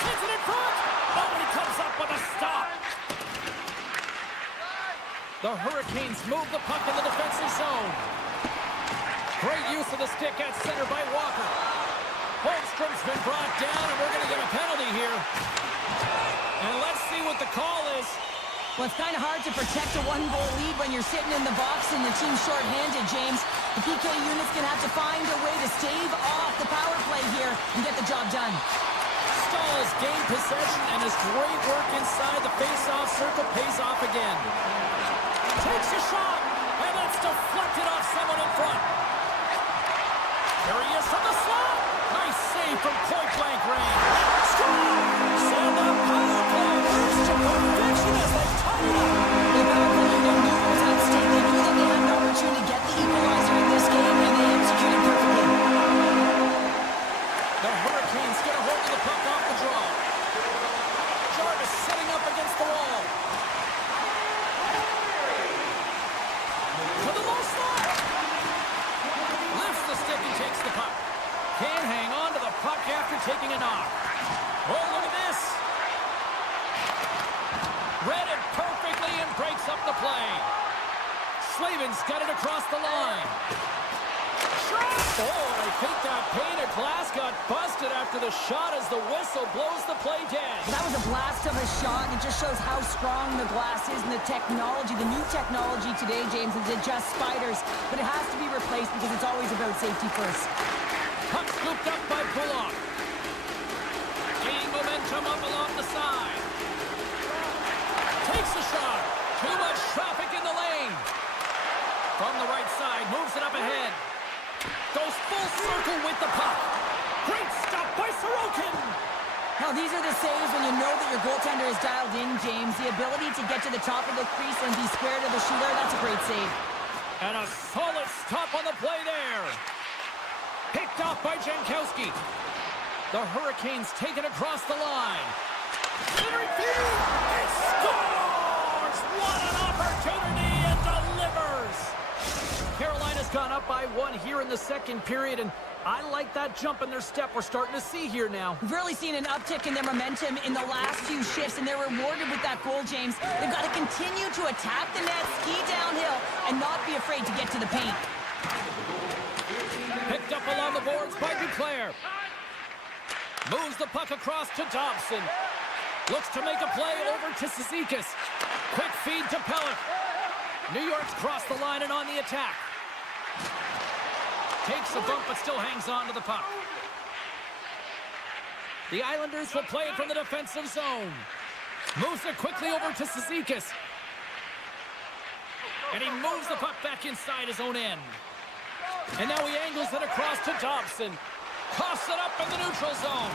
Sends it in front. Nobody comes up with a stop. The Hurricanes move the puck in the defensive zone. Great use of the stick at center by Walker. Holmstrom's been brought down, and we're going to get a penalty here. And let's see what the call is. Well, it's kind of hard to protect a one-goal lead when you're sitting in the box and the team's short-handed, James. The PK unit's going to have to find a way to stave off the power play here and get the job done. Stahls gained possession, and his great work inside the face-off circle pays off again. Takes a shot, and that's deflected off someone in front. There he is from the slot. Nice save from point-blank range. Stars! And the power play moves to perfection as they tie it up. The power play unit knew what was at stake. They knew that they had an opportunity to get the equalizer in this game, and they executed perfectly. The Hurricanes get a hold of the puck off the draw. Jarvis setting up against the wall. To the low slot. Lifts the stick and takes the puck. Can't hang on to the puck after taking a knock. Oh, look at this. Read it perfectly and breaks up the play. Slavin's got it across the line. Oh, I think that pane of glass got busted after the shot as the whistle blows the play dead. That was a blast of a shot, and it just shows how strong the glass is and the technology. The new technology today, James, is it just spiders, but it has to be replaced because it's always about safety first. Puck scooped up by Bullock. Gaining momentum up along the side. Takes the shot. Too much traffic in the lane. From the right side, moves it up ahead. Goes full circle with the puck. Great stop by Sorokin. Now, these are the saves when you know that your goaltender is dialed in, James. The ability to get to the top of the crease and be square to the shooter, that's a great save. And a solid stop on the play there. Picked off by Jankowski. The Hurricanes take it across the line. Centering feed. It scores! What an opportunity, and delivers! Carolina's gone up by 1 here in the second period, and I like that jump in their step we're starting to see here now. We've really seen an uptick in their momentum in the last few shifts, and they're rewarded with that goal, James. They've got to continue to attack the net, ski downhill, and not be afraid to get to the paint. Picked up along the boards by Duclair. Moves the puck across to Dobson. Looks to make a play over to Cizikas. Quick feed to Pellick. New York's crossed the line and on the attack. Takes a bump but still hangs on to the puck. The Islanders will play it from the defensive zone. Moves it quickly over to Cizikas. And he moves the puck back inside his own end. And now he angles it across to Dobson. Coughs it up in the neutral zone.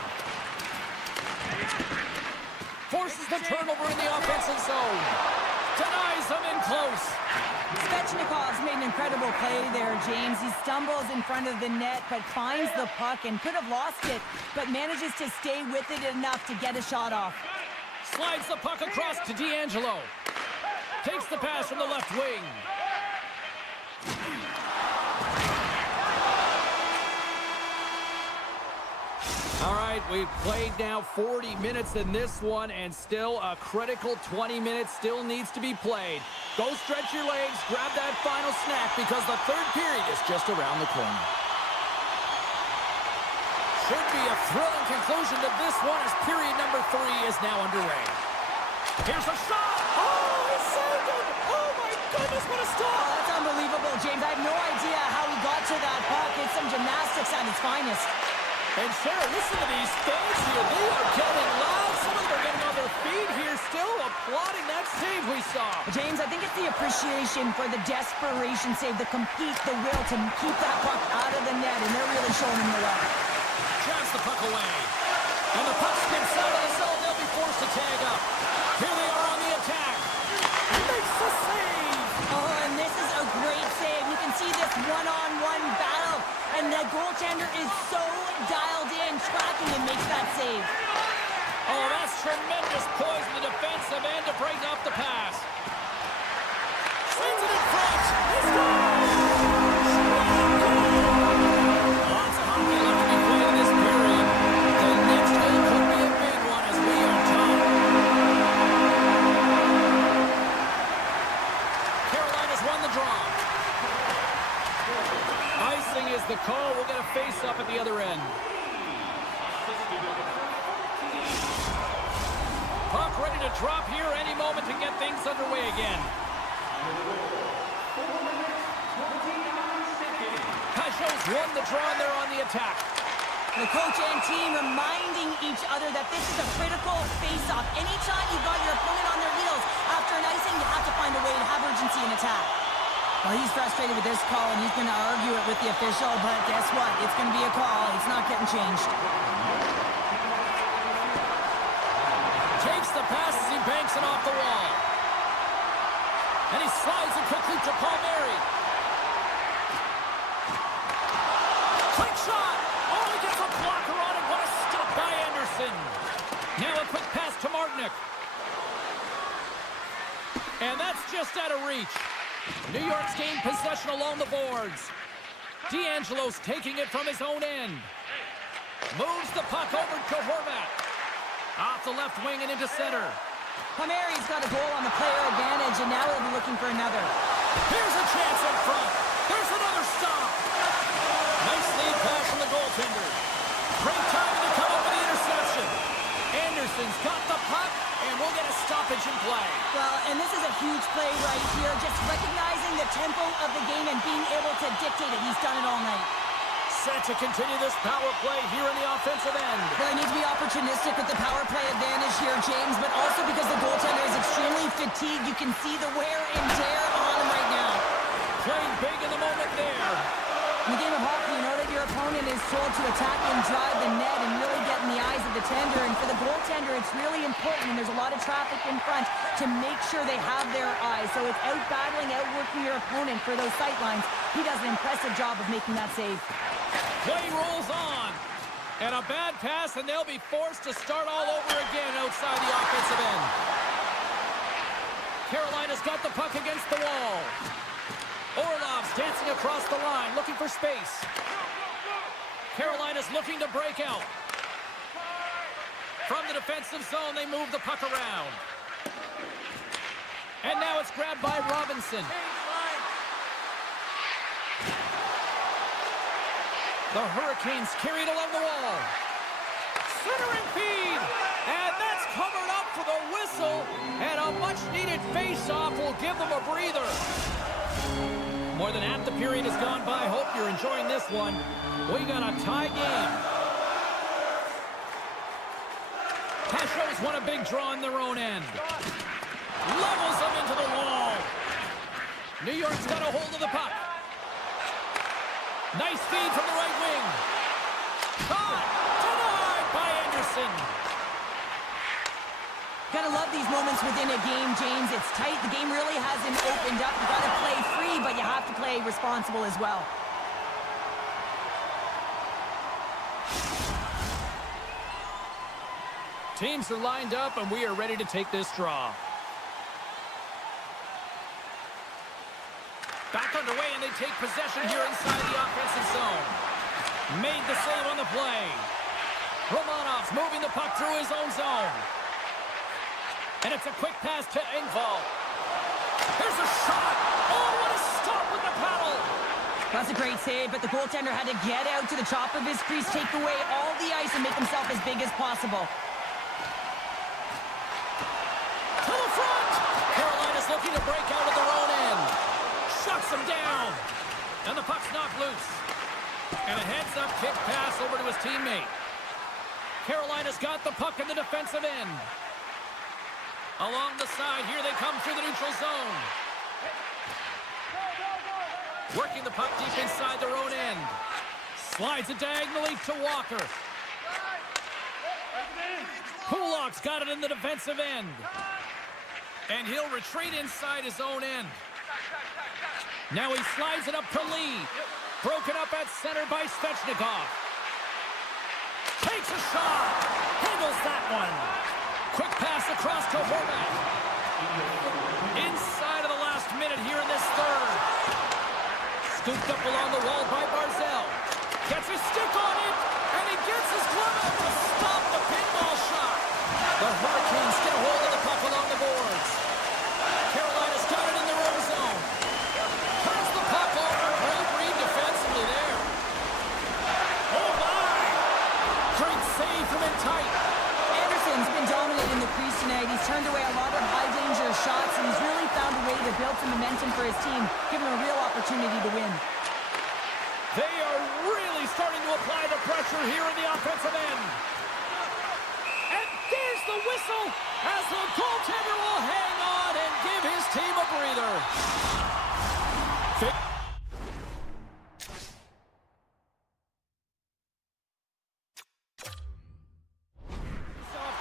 Forces the turnover in the offensive zone. Denies him in close. Svechnikov's made an incredible play there, James. He stumbles in front of the net, but finds the puck and could have lost it, but manages to stay with it enough to get a shot off. Slides the puck across to D'Angelo. Takes the pass from the left wing. All right, we've played now 40 minutes in this one, and still a critical 20 minutes still needs to be played. Go stretch your legs, grab that final snack, because the third period is just around the corner. Should be a thrilling conclusion to this one as period number 3 is now underway. Here's a shot! Oh, he saved it! Oh, my goodness, what a stop! Oh, that's unbelievable, James. I have no idea how he got to that puck. It's some gymnastics at its finest. And Sarah, listen to these fans here. They are getting loud. Some of them are getting on their feet here, still applauding that save we saw. James, I think it's the appreciation for the desperation save, the compete, the will to keep that puck out of the net, and they're really showing him the way. Jabs the puck away. And the puck skips out of the zone. They'll be forced to tag up. Here they are on the attack. He makes the save. Oh, and this is a great save. You can see this one-on-one battle, and the goaltender is so dialed in, tracking, and makes that save. Oh, that's tremendous poise in the defensive end to break off the pass. Sends it in front. He scores! Lots of hockey left to be played in this the call. We'll get a face-up at the other end. Puck ready to drop here any moment to get things underway again. Pashos won the draw and they're on the attack. The coach and team reminding each other that this is a critical face-off. Anytime you've got your opponent on their heels after an icing, you have to find a way to have urgency in attack. Well, he's frustrated with this call, and he's going to argue it with the official, but guess what? It's going to be a call. It's not getting changed. Takes the pass as he banks it off the wall. And he slides it quickly to Palmieri. Quick shot! Oh, he gets a blocker on it. What a stop by Anderson. Now a quick pass to Martinick. And that's just out of reach. New York's gained possession along the boards. D'Angelo's taking it from his own end. Moves the puck over to Horvat. Off the left wing and into center. Palmieri's got a goal on the player advantage, and now he'll be looking for another. Here's a chance in front. There's another stop. Nice lead pass from the goaltender. Great time to come up with the interception. Anderson's got the puck, and we'll get a stoppage in play. Well, and this is a huge play right here, just recognizing the tempo of the game and being able to dictate it. He's done it all night. Set to continue this power play here in the offensive end. Well, they need to be opportunistic with the power play advantage here, James, but also because the goaltender is extremely fatigued. You can see the wear and tear on him right now. Playing big in the moment there. In the game of hockey, you know that your opponent is told to attack and drive the net and really get in the eyes of the tender. And for the goaltender, it's really important, and there's a lot of traffic in front, to make sure they have their eyes. So it's out-battling, outworking your opponent for those sight lines. He does an impressive job of making that save. Play rolls on. And a bad pass, and they'll be forced to start all over again outside the offensive end. Carolina's got the puck against the wall. Orlov's dancing across the line, looking for space. Carolina's looking to break out. From the defensive zone, they move the puck around. And now it's grabbed by Robinson. The Hurricanes carried along the wall. Centering feed. And that's covered up for the whistle. And a much-needed face-off will give them a breather. More than half the period has gone by. Hope you're enjoying this one. We got a tie game. Pashos won a big draw in their own end. Levels them into the wall. New York's got a hold of the puck. Nice feed from the right wing. Caught! Denied by Anderson. Gotta love these moments within a game, James. It's tight. The game really hasn't opened up. You gotta play free, but you have to play responsible as well. Teams are lined up, and we are ready to take this draw. Back underway, and they take possession here inside the offensive zone. Made the save on the play. Romanov's moving the puck through his own zone. And it's a quick pass to Engvall. Here's a shot. Oh, what a stop with the paddle. That's a great save, but the goaltender had to get out to the top of his crease, take away all the ice, and make himself as big as possible. To the front. Carolina's looking to break out of their own end. Shuts him down. And the puck's knocked loose. And a heads-up kick pass over to his teammate. Carolina's got the puck in the defensive end. Along the side, here they come through the neutral zone. Working the puck deep inside their own end. Slides it diagonally to Walker. Kulak's got it in the defensive end. And he'll retreat inside his own end. Now he slides it up to Lee. Broken up at center by Svechnikov. Takes a shot. Handles that one. Quick pass across to Horvat. Inside of the last minute here in this third. Scooped up along the wall by Barzal. Gets his stick on it, and he gets his glove out to stop the pinball shot. The Hurricanes get a hold of the puck along the boards. Carolina's got it in their own zone. Turns the puck over. Great read defensively there. momentum for his team, give him a real opportunity to win. They are really starting to apply the pressure here in the offensive end. And there's the whistle as the goaltender will hang on and give his team a breather.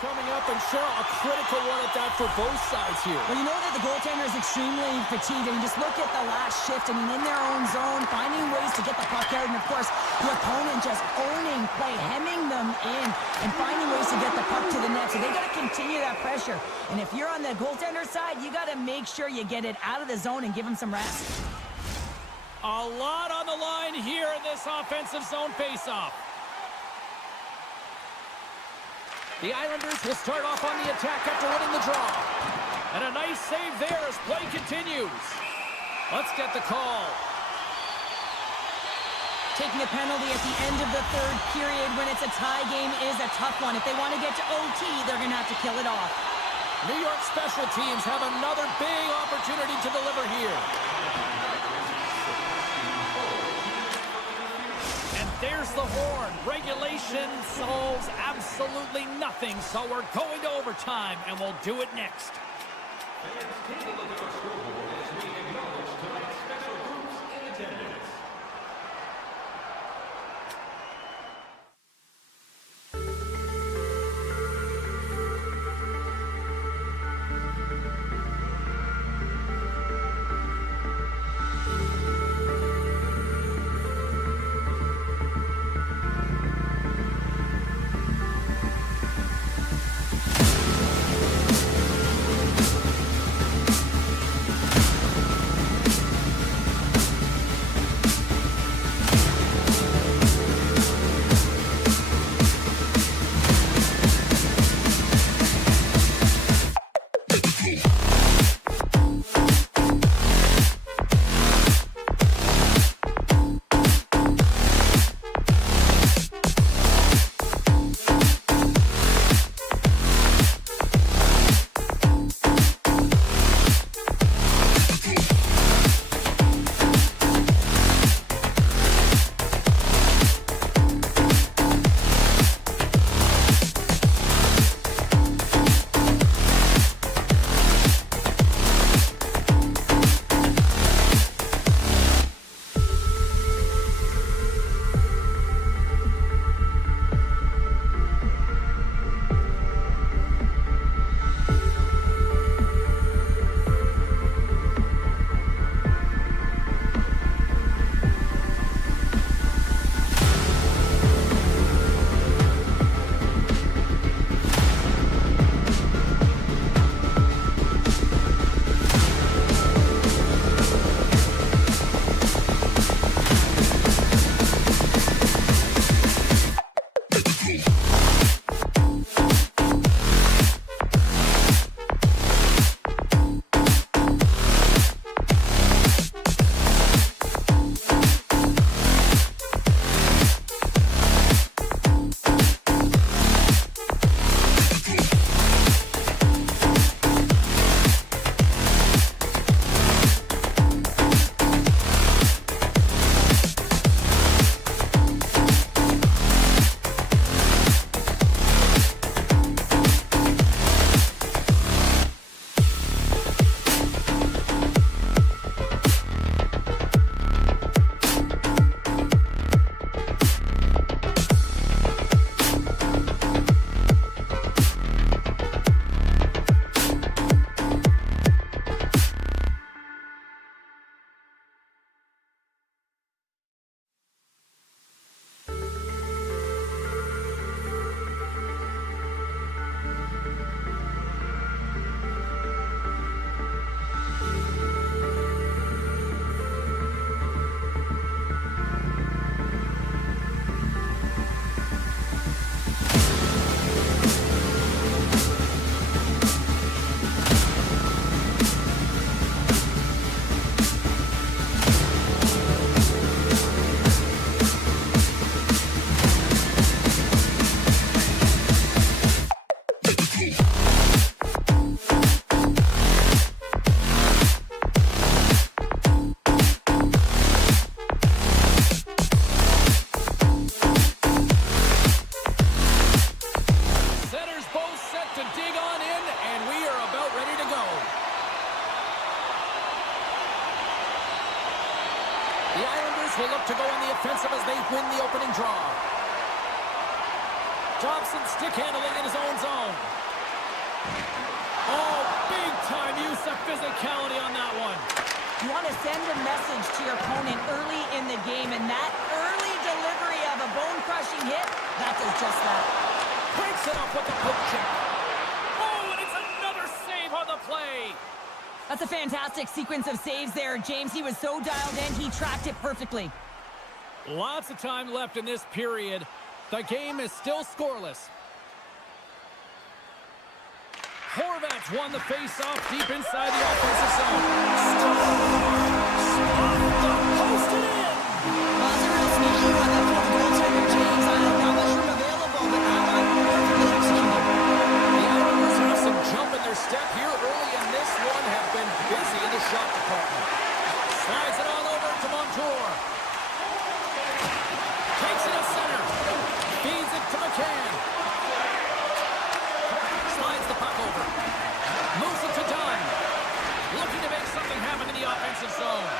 Coming up, and Cheryl, a critical one at that for both sides here. Well, you know that the goaltender is extremely fatigued. I mean, just look at the last shift. I mean, in their own zone, finding ways to get the puck out. And, of course, the opponent just owning play, hemming them in, and finding ways to get the puck to the net. So they got to continue that pressure. And if you're on the goaltender side, you got to make sure you get it out of the zone and give them some rest. A lot on the line here in this offensive zone faceoff. The Islanders will start off on the attack after winning the draw. And a nice save there as play continues. Let's get the call. Taking a penalty at the end of the third period when it's a tie game is a tough one. If they want to get to OT, they're going to have to kill it off. New York special teams have another big opportunity to deliver here. There's the horn. Regulation solves absolutely nothing, so we're going to overtime, and we'll do it next. The Islanders will look to go on the offensive as they win the opening draw. Thompson stick handling in his own zone. Oh, big-time use of physicality on that one. You want to send a message to your opponent early in the game, and that early delivery of a bone-crushing hit, that does just that. Breaks it up with the poke check. Oh, and it's another save on the play. That's a fantastic sequence of saves there, James. He was so dialed in, he tracked it perfectly. Lots of time left in this period. The game is still scoreless. Horvat's won the face-off deep inside the offensive zone. Off the post and in! Well, that's a real sneaky one. That poor goaltender, James. Not much room available, but that one perfectly executed. The Islanders have some jump in their step here early, and this one have been busy in the shot department. Slides it on over to Montour. Takes it at center. Feeds it to McCann. Slides the puck over. Moves it to Dunn. Looking to make something happen in the offensive zone.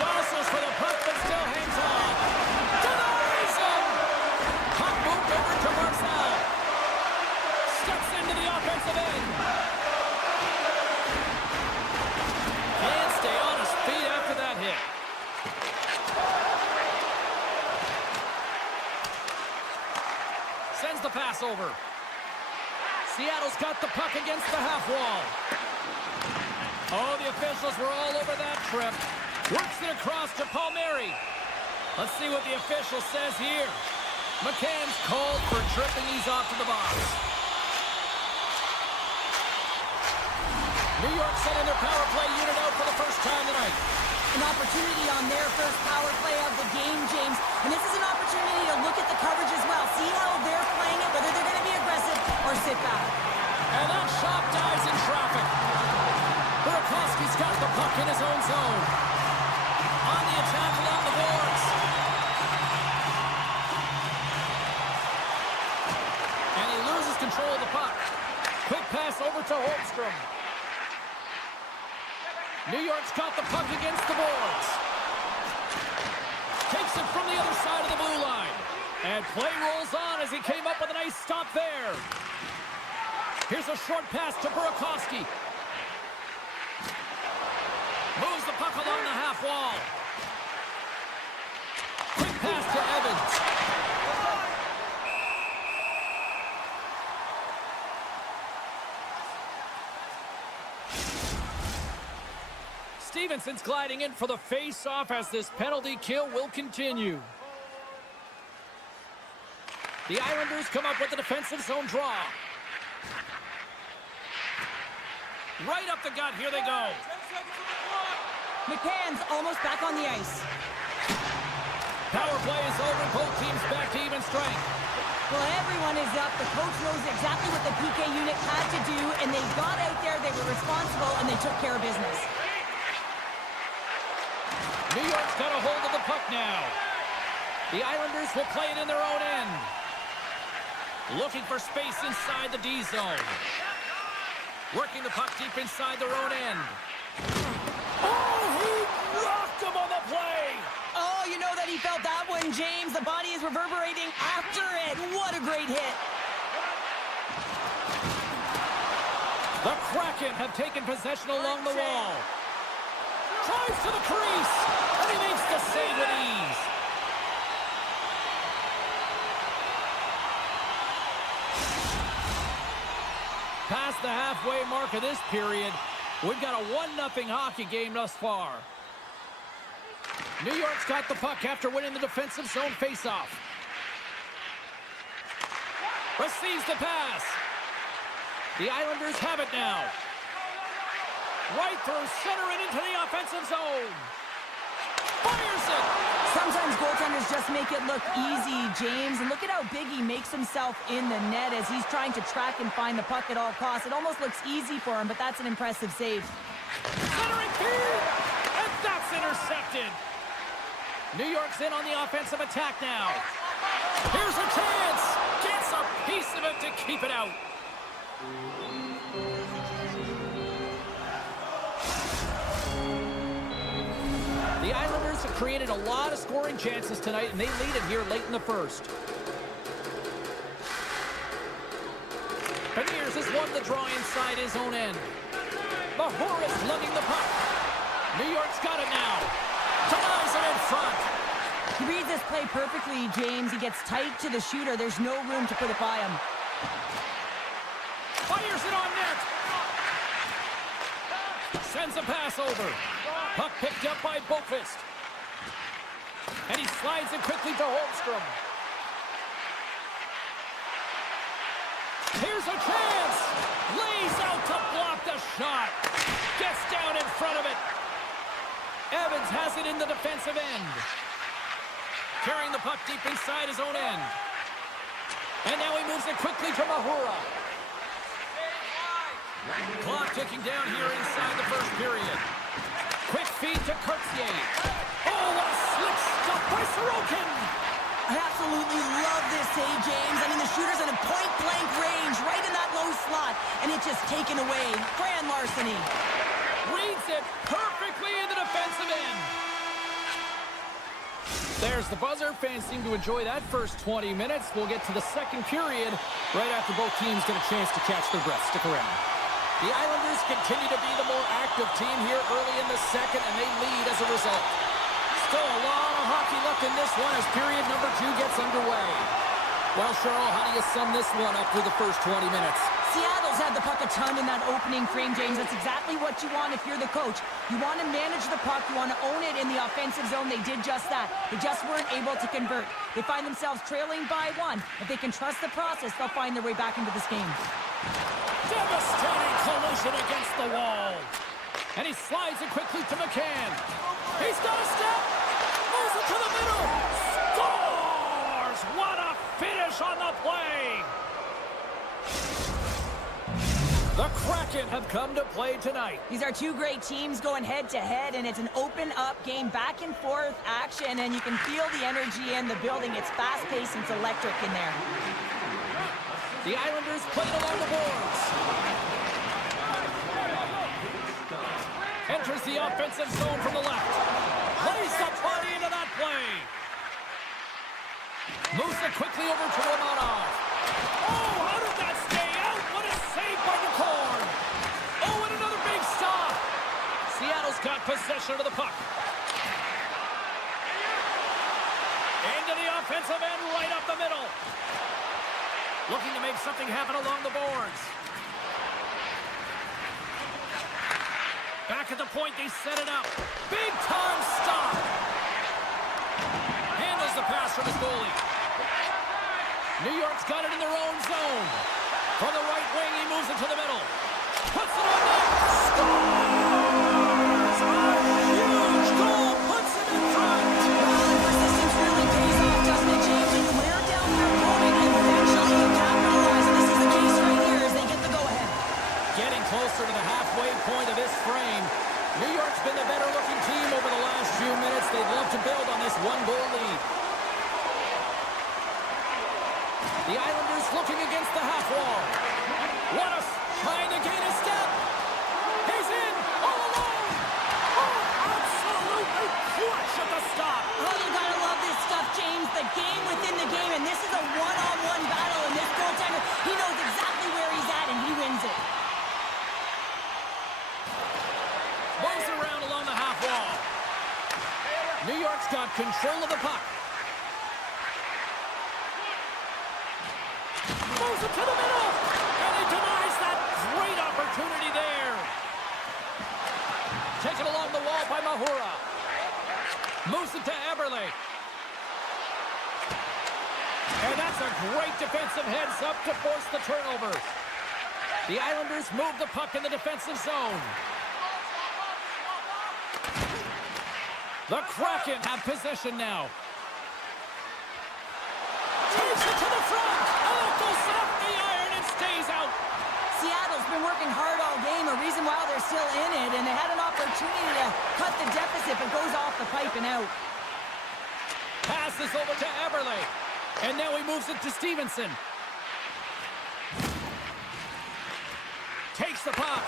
Jostles for the puck, but still hangs on. Denies him! Puck moved over to Marcel. Steps into the offensive end. Can't stay on his feet after that hit. Sends the pass over. Seattle's got the puck against the half wall. Oh, the officials were all over that trip. Works it across to Palmieri. Let's see what the official says here. McCann's called for tripping. He's off to the box. New York sending their power play unit out for the first time tonight. An opportunity on their first power play of the game, James. And this is an opportunity to look at the coverage as well. See how they're playing it, whether they're going to be aggressive or sit back. And that shot dies in traffic. Burakovsky's got the puck in his own zone. On the attack along the boards. And he loses control of the puck. Quick pass over to Holmstrom. New York's got the puck against the boards. Takes it from the other side of the blue line. And play rolls on as he came up with a nice stop there. Here's a short pass to Burakovsky. Moves the puck along the half wall. Quick pass to Evans. Stevenson's gliding in for the face-off as this penalty kill will continue. The Islanders come up with a defensive zone draw. Right up the gut, here they go. McCann's almost back on the ice. Power play is over, both teams back to even strength. Well, everyone is up. The coach knows exactly what the PK unit had to do, and they got out there, they were responsible, and they took care of business. New York's got a hold of the puck now. The Islanders will play it in their own end. Looking for space inside the D zone. Working the puck deep inside their own end. Oh, he rocked him on the play! Oh, you know that he felt that one, James. The body is reverberating after it. What a great hit. The Kraken have taken possession along the wall. Drives to the crease, and he makes the save with ease. Past the halfway mark of this period, we've got a 1-0 hockey game thus far. New York's got the puck after winning the defensive zone faceoff. Receives the pass. The Islanders have it now. Right through center and into the offensive zone. Fires it! Sometimes goaltenders just make it look easy, James. And look at how big he makes himself in the net as he's trying to track and find the puck at all costs. It almost looks easy for him, but that's an impressive save. Centering feed! And that's intercepted! New York's in on the offensive attack now. Here's a chance! Gets a piece of it to keep it out. The Islanders have created a lot of scoring chances tonight, and they lead it here late in the first. Beniers has won the draw inside his own end. Mahura's lugging the puck. New York's got it now. Denies it in front. He reads this play perfectly, James. He gets tight to the shooter. There's no room to put it by him. Fires it on net. Sends a pass over. Puck picked up by Boqvist. And he slides it quickly to Holmstrom. Here's a chance. Lays out to block the shot. Gets down in front of it. Evans has it in the defensive end. Carrying the puck deep inside his own end. And now he moves it quickly to Mahura. Clock ticking down here inside the first period. Quick feed to Kurtzier. Oh, what a slick stop by Sorokin. I absolutely love this save, James. I mean, the shooter's in a point-blank range, right in that low slot, and it's just taken away. Grand larceny. Reads it perfectly in the defensive end. There's the buzzer. Fans seem to enjoy that first 20 minutes. We'll get to the second period right after both teams get a chance to catch their breath. Stick around. The Islanders continue to be the more active team here early in the second, and they lead as a result. Still a lot of hockey left in this one as period number 2 gets underway. Well, Cheryl, how do you sum this one up through the first 20 minutes? Seattle's had the puck a ton in that opening frame, James. That's exactly what you want if you're the coach. You want to manage the puck. You want to own it in the offensive zone. They did just that. They just weren't able to convert. They find themselves trailing by 1. If they can trust the process, they'll find their way back into this game. Devastating collision against the wall. And he slides it quickly to McCann. He's got a step. Moves it to the middle. Scores! What a finish on the play. The Kraken have come to play tonight. These are two great teams going head-to-head, and it's an open-up game, back-and-forth action, and you can feel the energy in the building. It's fast-paced and it's electric in there. The Islanders played along the boards. Enters the offensive zone from the left. Plays the body into that play. Moves it quickly over to Romanov. Oh, how did that stay out? What a save by Nuco. Oh, and another big stop. Seattle's got possession of the puck. Into the offensive end, right up the middle. Looking to make something happen along the boards. Back at the point, they set it up. Big time stop. Handles the pass from his goalie. New York's got it in their own zone. From the right wing, he moves it to the middle. Puts it on net. Scores! A huge goal puts him in front. Well, the persistence really pays off, doesn't it, James? You wear down your opponent and eventually you capitalize. And this is the case right here as they get the go-ahead. Getting closer to the halfway point of this frame. New York's been the better-looking team over the last few minutes. They'd love to build on this one-goal lead. The Islanders looking against the half wall. What a trying to gain a step. He's in all alone. Oh, absolutely clutch at the stop. Oh, you gotta love this stuff, James. The game within the game, and this is a one-on-one battle, and this goaltender, he knows exactly where he's at, and he wins it. Moves around along the half wall. New York's got control of the puck. Moves it to the middle. And he denies that great opportunity there. Taken along the wall by Mahura. Moves it to Eberle. And that's a great defensive heads-up to force the turnover. The Islanders move the puck in the defensive zone. The Kraken have possession now. Takes it to the front. Oh, it goes off the iron and stays out. Seattle's been working hard all game, a reason why they're still in it, and they had an opportunity to cut the deficit, but goes off the pipe and out. Passes over to Eberle. And now he moves it to Stevenson. Takes the puck.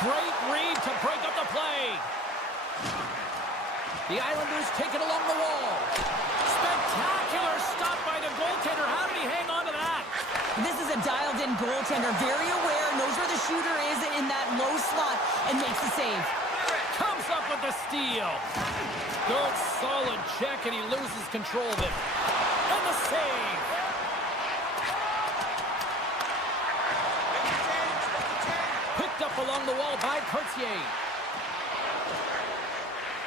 Great read to break up the play. The Islanders take it along the wall. Spectacular stop by the goaltender. How did he hang on to that? This is a dialed-in goaltender, very aware, knows where the shooter is in that low slot, and makes the save. Comes up with the steal. Good, solid check, and he loses control of it. And the save. Picked up along the wall by Cartier.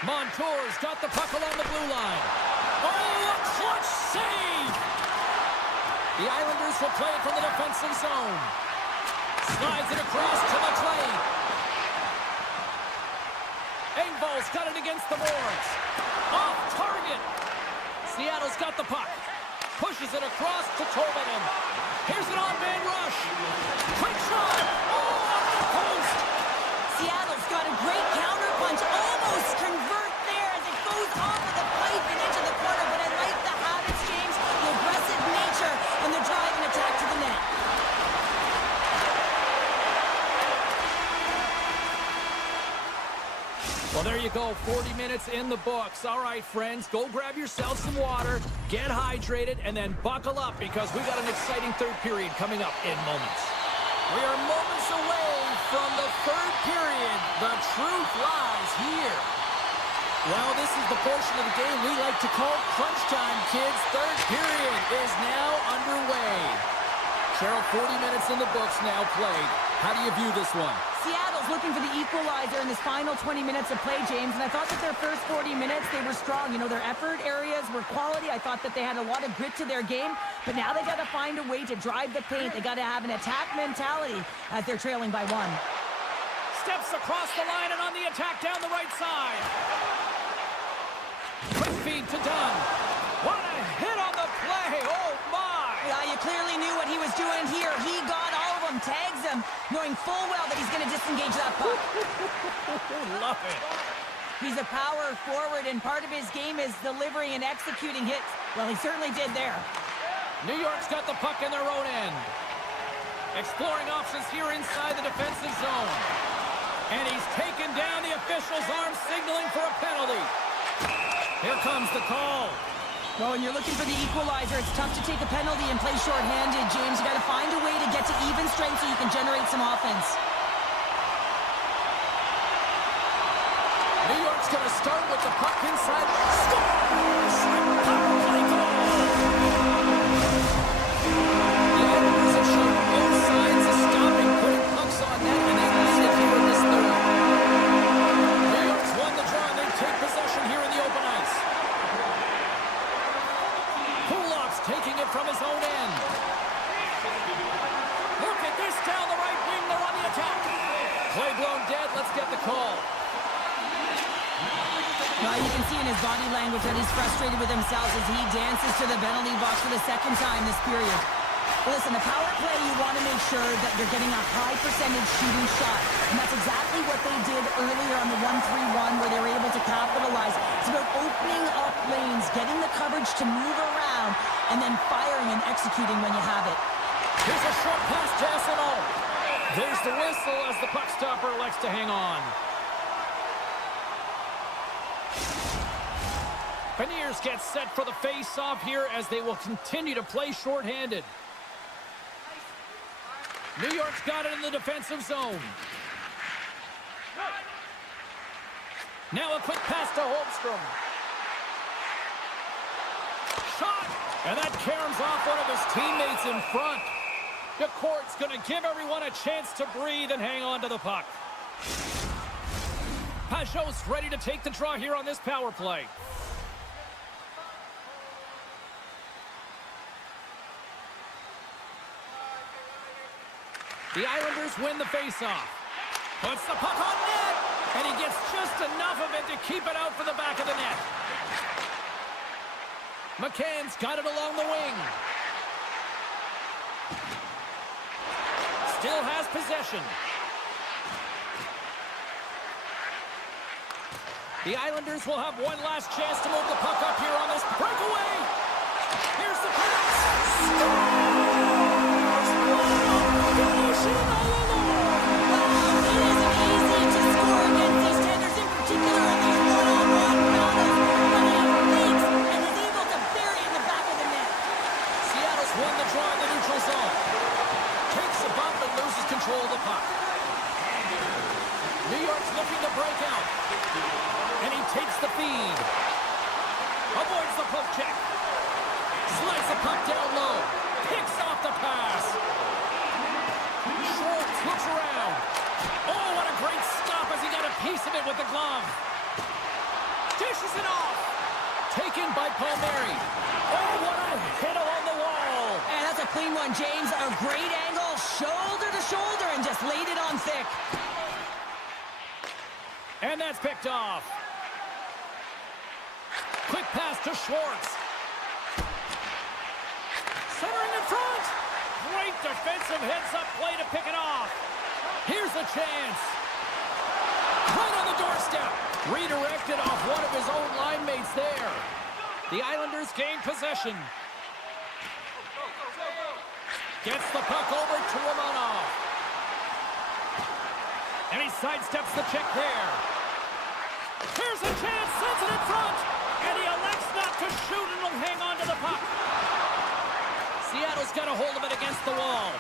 Montour's got the puck along the blue line. Oh, a clutch save! The Islanders will play it from the defensive zone. Slides it across to McLean. Engvall's got it against the boards. Off target. Seattle's got the puck. Pushes it across to Tolvanen. Here's an on-man rush. Quick shot. Oh, off the post. Seattle's got a great counter punch. Almost convert there as it goes off of the pipe and into the corner. But I like the habits, James, the aggressive nature, and the drive and attack to the net. Well, there you go. 40 minutes in the books. All right, friends, go grab yourself some water, get hydrated, and then buckle up because we got an exciting third period coming up in moments. We are moments away from the third period. The truth lies here. Well, this is the portion of the game we like to call crunch time, kids. Third period is now underway. Cheryl, 40 minutes in the books now played. How do you view this one? Seattle's looking for the equalizer in this final 20 minutes of play, James, and I thought that their first 40 minutes, they were strong. You know, their effort areas were quality. I thought that they had a lot of grit to their game, but now they got to find a way to drive the paint. They got to have an attack mentality as they're trailing by one. Steps across the line and on the attack down the right side. Quick feed to Dunn. What a hit on the play. Oh, my. Yeah, you clearly knew what he was doing here. He got all of them, tags them, knowing full well that he's going to disengage that puck. Love it. He's a power forward, and part of his game is delivering and executing hits. Well, he certainly did there. New York's got the puck in their own end. Exploring options here inside the defensive zone. And he's taken down. The official's arm signaling for a penalty. Here comes the call. Well, when you're looking for the equalizer, it's tough to take a penalty and play shorthanded, James. You got to find a way to get to even strength so you can generate some offense. New York's going to start with the puck inside. Scores! Power play goal! The Islanders have shown both signs of stopping, putting pucks on net, and they lead it here in this third. New York's won the draw, and they take possession here in the open ice. Taking it from his own end. Look at this down the right wing. They're on the attack. Play blown dead. Let's get the call. Well, you can see in his body language that he's frustrated with himself as he dances to the penalty box for the second time this period. Listen, the power play, you want to make sure that you're getting a high percentage shooting shot. And that's exactly what they did earlier on the 1-3-1 where they were able to capitalize. It's about opening up lanes, getting the coverage to move around, and then firing and executing when you have it. Here's a short pass to SNO. There's the whistle as the puck stopper elects to hang on. Beniers gets set for the face-off here as they will continue to play shorthanded. New York's got it in the defensive zone. Now a quick pass to Holmstrom. Shot! And that caroms off one of his teammates in front. DeCourt's going to give everyone a chance to breathe and hang on to the puck. Pajot's ready to take the draw here on this power play. The Islanders win the faceoff. Puts the puck on net, and he gets just enough of it to keep it out for the back of the net. McCann's got it along the wing. Still has possession. The Islanders will have one last chance to move the puck up here on this breakaway. Here's the pass. Scores! Finish it all alone. Wow, it isn't easy to score against these tenders, in particular in these one-on-one battles. takes the feed. Avoids the poke check. Slides the puck down low. Picks off the pass. Schwartz looks around. Oh, what a great stop as he got a piece of it with the glove. Dishes it off. Taken by Palmieri. Oh, what a hit along the wall. And that's a clean one, James. A great angle, shoulder to shoulder, and just laid it on thick. And that's picked off. Quick pass to Schwartz. Centering in front. Great defensive heads-up play to pick it off. Here's a chance. Right on the doorstep. Redirected off one of his own line mates there. The Islanders gain possession. Gets the puck over to Romanov. And he sidesteps the check there. Here's a chance, sends it in front. And he elects not to shoot and will hang on to the puck. Seattle's got a hold of it against the wall.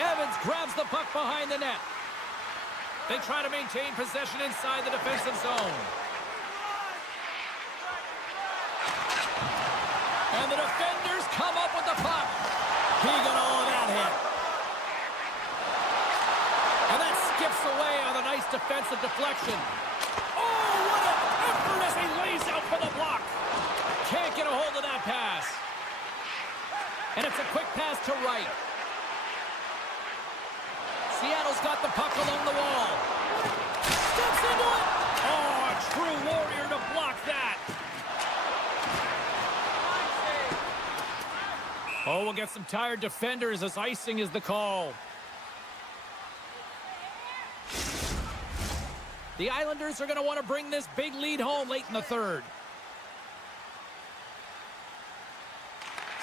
Evans grabs the puck behind the net. They try to maintain possession inside the defensive zone. And the defenders come up with the puck. He got all of that hit. And that skips away on a nice defensive deflection. Oh, what an effort as he lays out for the block. Can't get a hold of that pass. And it's a quick pass to Wright. Seattle's got the puck along the wall. Steps into it. Oh, a true warrior to block that. Oh, we'll get some tired defenders as icing is the call. The Islanders are going to want to bring this big lead home late in the third.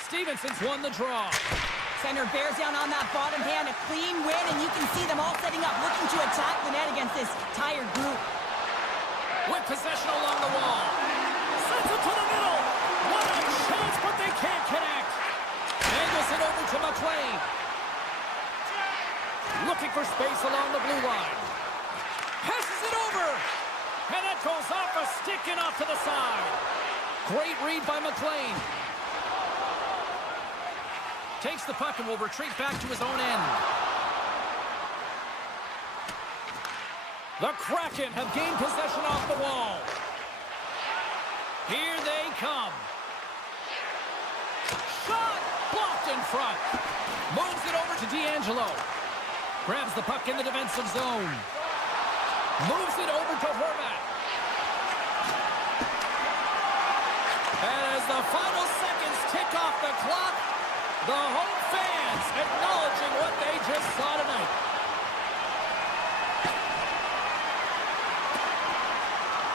Stevenson's won the draw. Center bears down on that bottom hand, a clean win, and you can see them all setting up, looking to attack the net against this tired group. With possession along the wall. Sends it to the middle. What a chance, but they can't connect. Angles it over to McLean. Looking for space along the blue line. Passes it over. And that goes off a stick and off to the side. Great read by McLean. Takes the puck and will retreat back to his own end. The Kraken have gained possession off the wall. Here they come. Shot! Blocked in front. Moves it over to D'Angelo. Grabs the puck in the defensive zone. Moves it over to Horvat. And as the final seconds tick off the clock, the home fans acknowledging what they just saw tonight.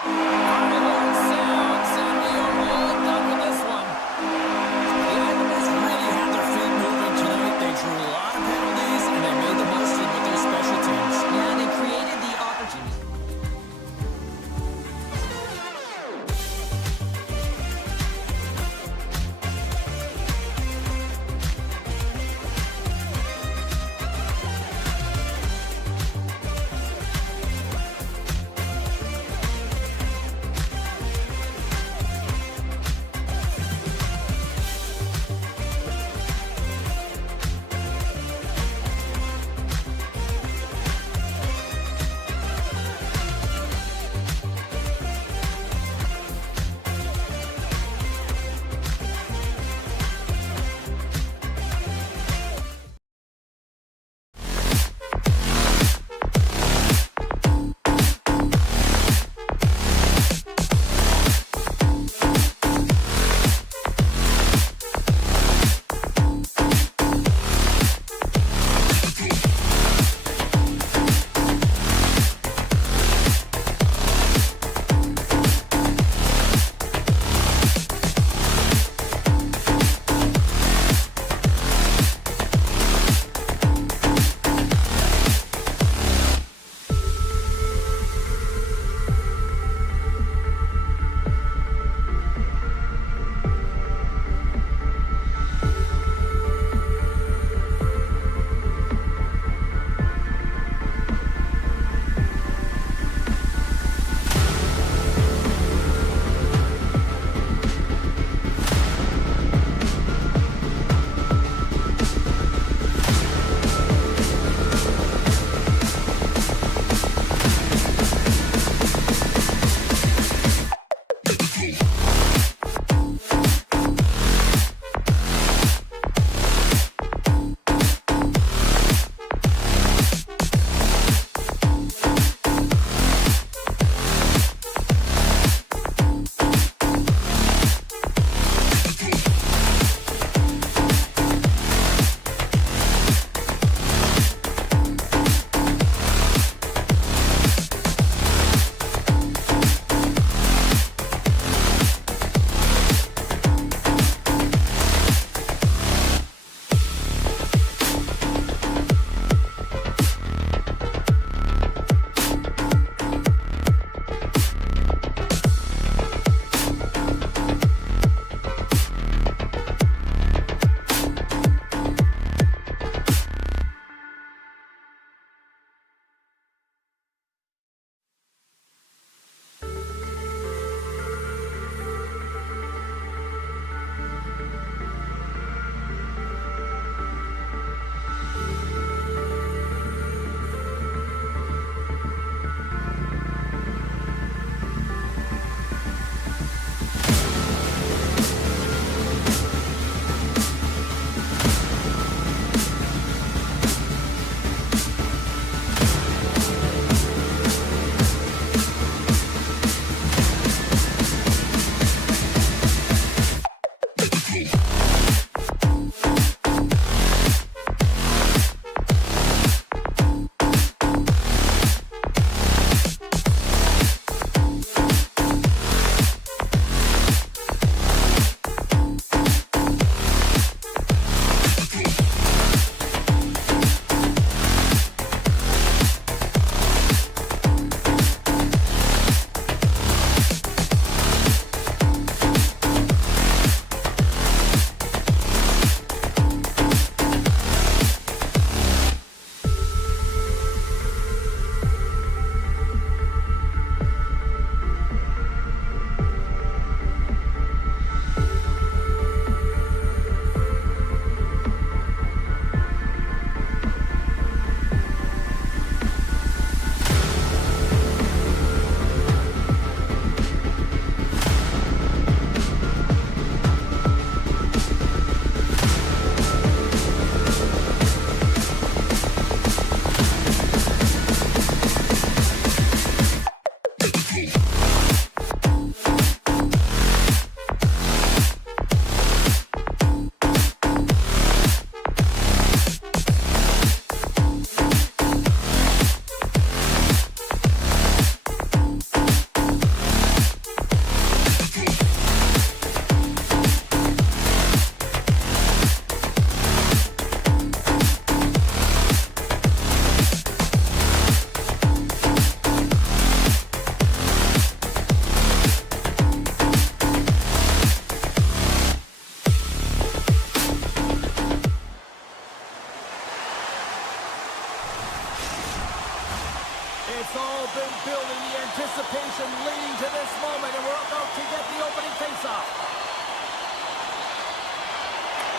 The horn sounds, and we are all done with this one. The Islanders really had their feet moving tonight. They drew a lot of penalties, and they made the most of it with their special teams. Yeah, they created the opportunity.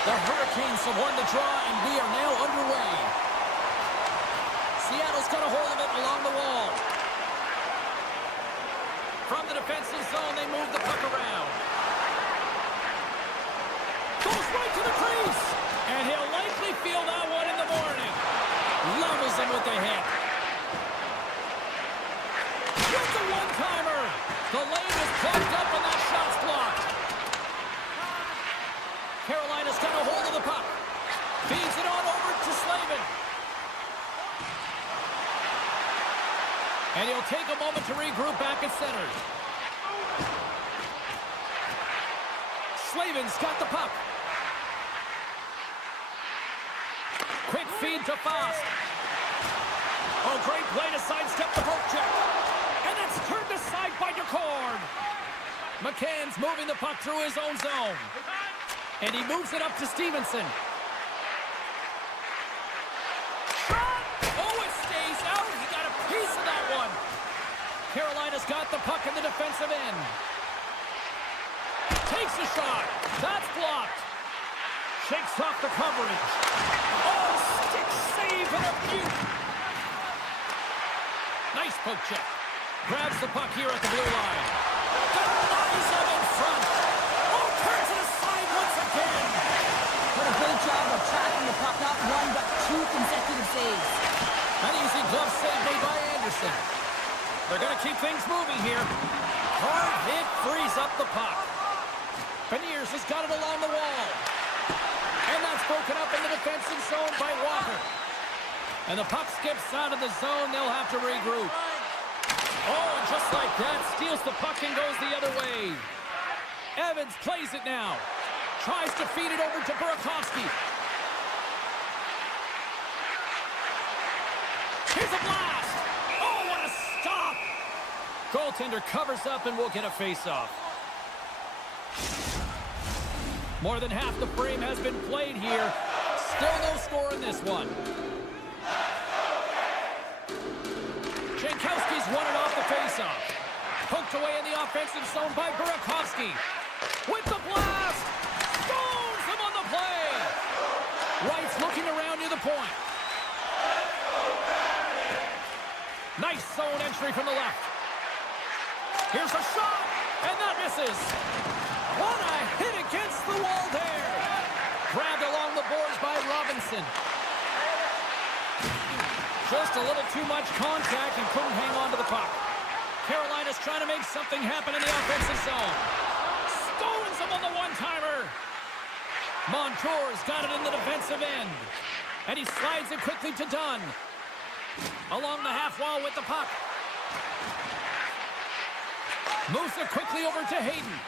The Hurricanes have won the draw, and we are now underway. Seattle's got a hold of it along the wall. From the defensive zone, they move the puck around. Goes right to the crease. And he'll likely feel that one in the morning. Levels him with the hit. With the one-timer. The lane is plugged up and that shot's blocked. Carolina's got a hold of the puck. Feeds it on over to Slavin. And he'll take a moment to regroup back at center. Slavin's got the puck. Quick feed to Fast. Oh, great play to sidestep the poke check. And it's turned aside by DeCord. McCann's moving the puck through his own zone. And he moves it up to Stevenson. Oh, it stays out. He got a piece of that one. Carolina's got the puck in the defensive end. Takes a shot. That's blocked. Shakes off the coverage. Oh, stick save and a beaut. Nice poke check. Grabs the puck here at the blue line. Denies him in front. Oh, turns it aside once again. What a great job of tracking the puck. Not one, but two consecutive saves. An easy glove save made by Anderson. They're going to keep things moving here. Hard hit frees up the puck. Beniers has got it along the wall. And that's broken up in the defensive zone by Walker. And the puck skips out of the zone. They'll have to regroup. Oh, and just like that, steals the puck and goes the other way. Evans plays it now. Tries to feed it over to Burakovsky. Here's a blast. Oh, what a stop. Goaltender covers up and will get a face-off. More than half the frame has been played here. Still no score in this one. Jankowski's won it off the faceoff. Poked away in the offensive zone by Burakovsky. With the blast! Stones him on the play! Wright's looking around near the point. Nice zone entry from the left. Here's a shot, and that misses. What a hit against the wall there. Grabbed along the boards by Robinson. Just a little too much contact and couldn't hang on to the puck. Carolina's trying to make something happen in the offensive zone. Stones him on the one-timer. Montour's got it in the defensive end. And he slides it quickly to Dunn. Along the half wall with the puck. Moves it quickly over to Hayden.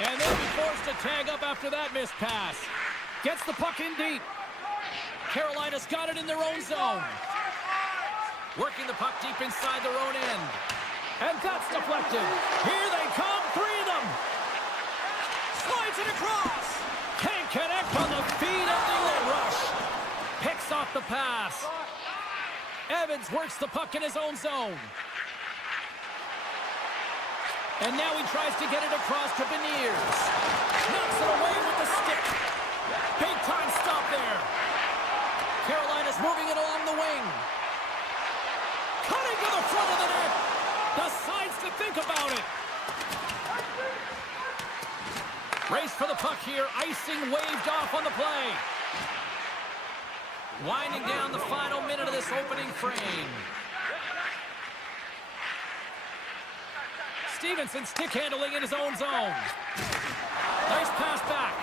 And they'll be forced to tag up after that missed pass. Gets the puck in deep. Carolina's got it in their own zone. Working the puck deep inside their own end. And that's deflected. Here they come, three of them. Slides it across. Can't connect on the feet of the rush. Picks off the pass. Evans works the puck in his own zone. And now he tries to get it across to Beniers. Knocks it away with the stick. Big time stop there. Carolina's moving it along the wing. Cutting to the front of the net. Decides to think about it. Race for the puck here. Icing waved off on the play. Winding down the final minute of this opening frame. Stevenson stick handling in his own zone. Nice pass back.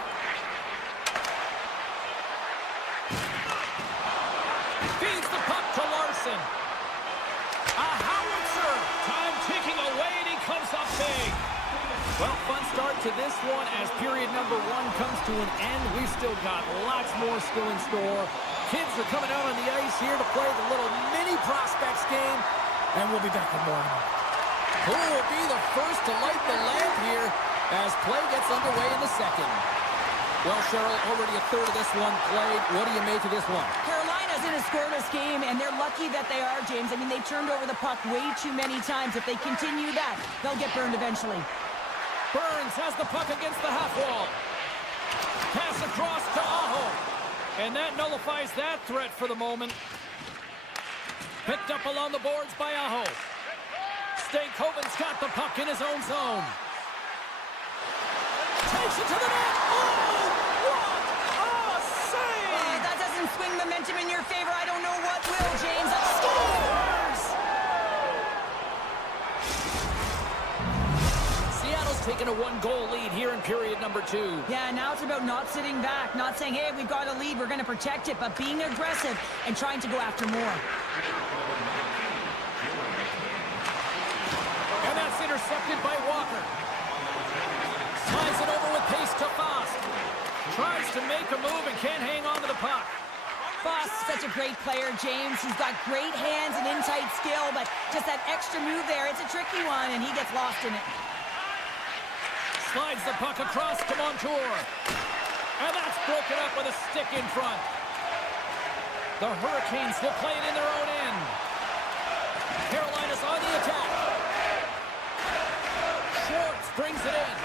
Feeds the puck to Larson. A howitzer. Time ticking away and he comes up big. Well, fun start to this one as period number one comes to an end. We've still got lots more still in store. Kids are coming out on the ice here to play the little mini prospects game. And we'll be back with more. Who will be the first to light the lamp here as play gets underway in the second? Well, Cheryl, already a third of this one played. What do you make of this one? Carolina's in a scoreless game, and they're lucky that they are, James. I mean, they turned over the puck way too many times. If they continue that, they'll get burned eventually. Burns has the puck against the half wall. Pass across to Aho. And that nullifies that threat for the moment. Picked up along the boards by Aho. Stankoven's got the puck in his own zone. Takes it to the net. Oh, what a save! Oh, that doesn't swing momentum in your favor. I don't know what will, James. Scores! Seattle's taken a one-goal lead here in period number 2. Yeah, now it's about not sitting back, not saying, hey, we've got a lead, we're going to protect it, but being aggressive and trying to go after more. And that's intercepted by Walker. Slides it over with pace to Foss. Tries to make a move and can't hang on to the puck. Foss, such a great player, James. He's got great hands and in-tight skill, but just that extra move there, it's a tricky one, and he gets lost in it. Slides the puck across to Montour. And that's broken up with a stick in front. The Hurricanes will play it in their own end. Carolina's on the attack. Schwartz brings it in.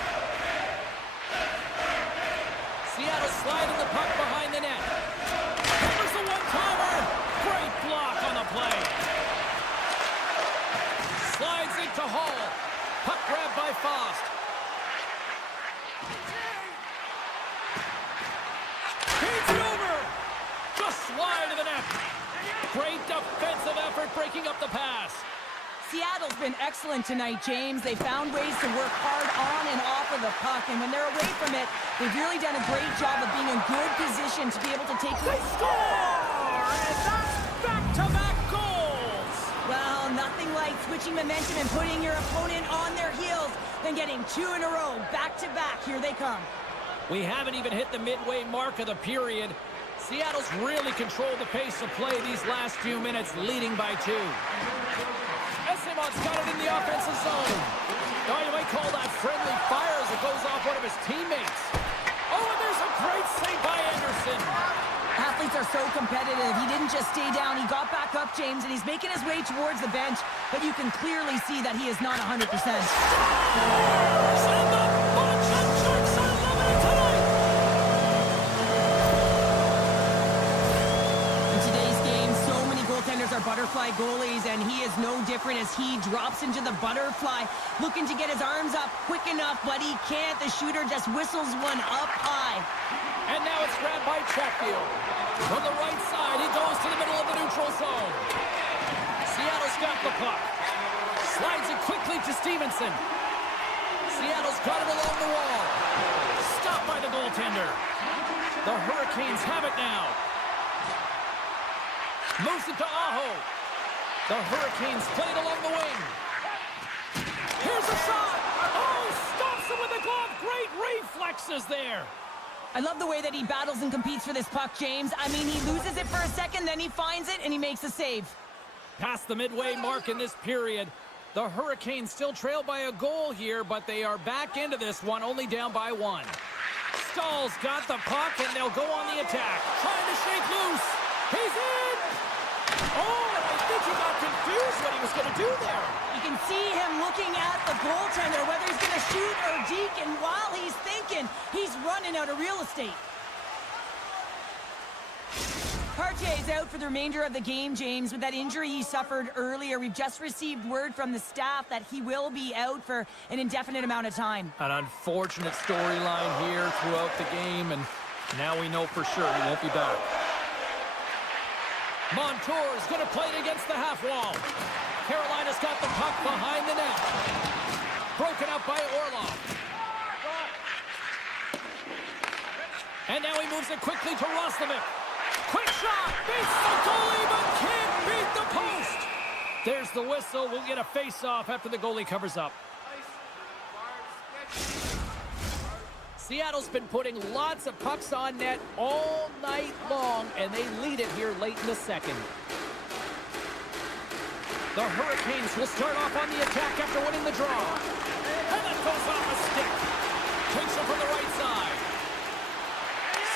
Seattle sliding the puck behind the net. There's the one-timer. Great block on the play. Slides into Hall. Puck grabbed by Faust. Feeds it over. Just slide to the net. Great defensive effort breaking up the pass. Seattle's been excellent tonight, James. They found ways to work hard on and off of the puck, and when they're away from it, they've really done a great job of being in good position to be able to take... They score! And that's back-to-back goals! Well, nothing like switching momentum and putting your opponent on their heels than getting 2 in a row, back-to-back. Here they come. We haven't even hit the midway mark of the period. Seattle's really controlled the pace of play these last few minutes, leading by 2. Simon's got it in the offensive zone. Oh, you might call that friendly fire as it goes off one of his teammates. Oh, and there's a great save by Anderson. Athletes are so competitive. He didn't just stay down. He got back up, James, and he's making his way towards the bench, but you can clearly see that he is not 100%. Are butterfly goalies, and he is no different as he drops into the butterfly, looking to get his arms up quick enough, but he can't. The shooter just whistles one up high. And now it's grabbed by Chatfield. From the right side, he goes to the middle of the neutral zone. Seattle's got the puck. Slides it quickly to Stevenson. Seattle's got it along the wall. Stopped by the goaltender. The Hurricanes have it now. Moves it to Aho. The Hurricanes played along the wing. Here's a shot. Oh, stops him with a glove. Great reflexes there. I love the way that he battles and competes for this puck, James. I mean, he loses it for a second, then he finds it, and he makes a save. Past the midway mark in this period. The Hurricanes still trail by a goal here, but they are back into this one, only down by 1. Stahl's got the puck, and they'll go on the attack. Trying to shake loose. He's in! Oh, and I think he got confused what he was going to do there. You can see him looking at the goaltender, whether he's going to shoot or deke, and while he's thinking, he's running out of real estate. Partey's out for the remainder of the game, James, with that injury he suffered earlier. We've just received word from the staff that he will be out for an indefinite amount of time. An unfortunate storyline here throughout the game, and now we know for sure he won't be back. Montour's going to play it against the half wall. Carolina's got the puck behind the net. Broken up by Orlov. And now he moves it quickly to Roslovic. Quick shot! Beats the goalie, but can't beat the post! There's the whistle. We'll get a face-off after the goalie covers up. Seattle's been putting lots of pucks on net all night long, and they lead it here late in the second. The Hurricanes will start off on the attack after winning the draw. And that goes off a stick. Takes it from the right side.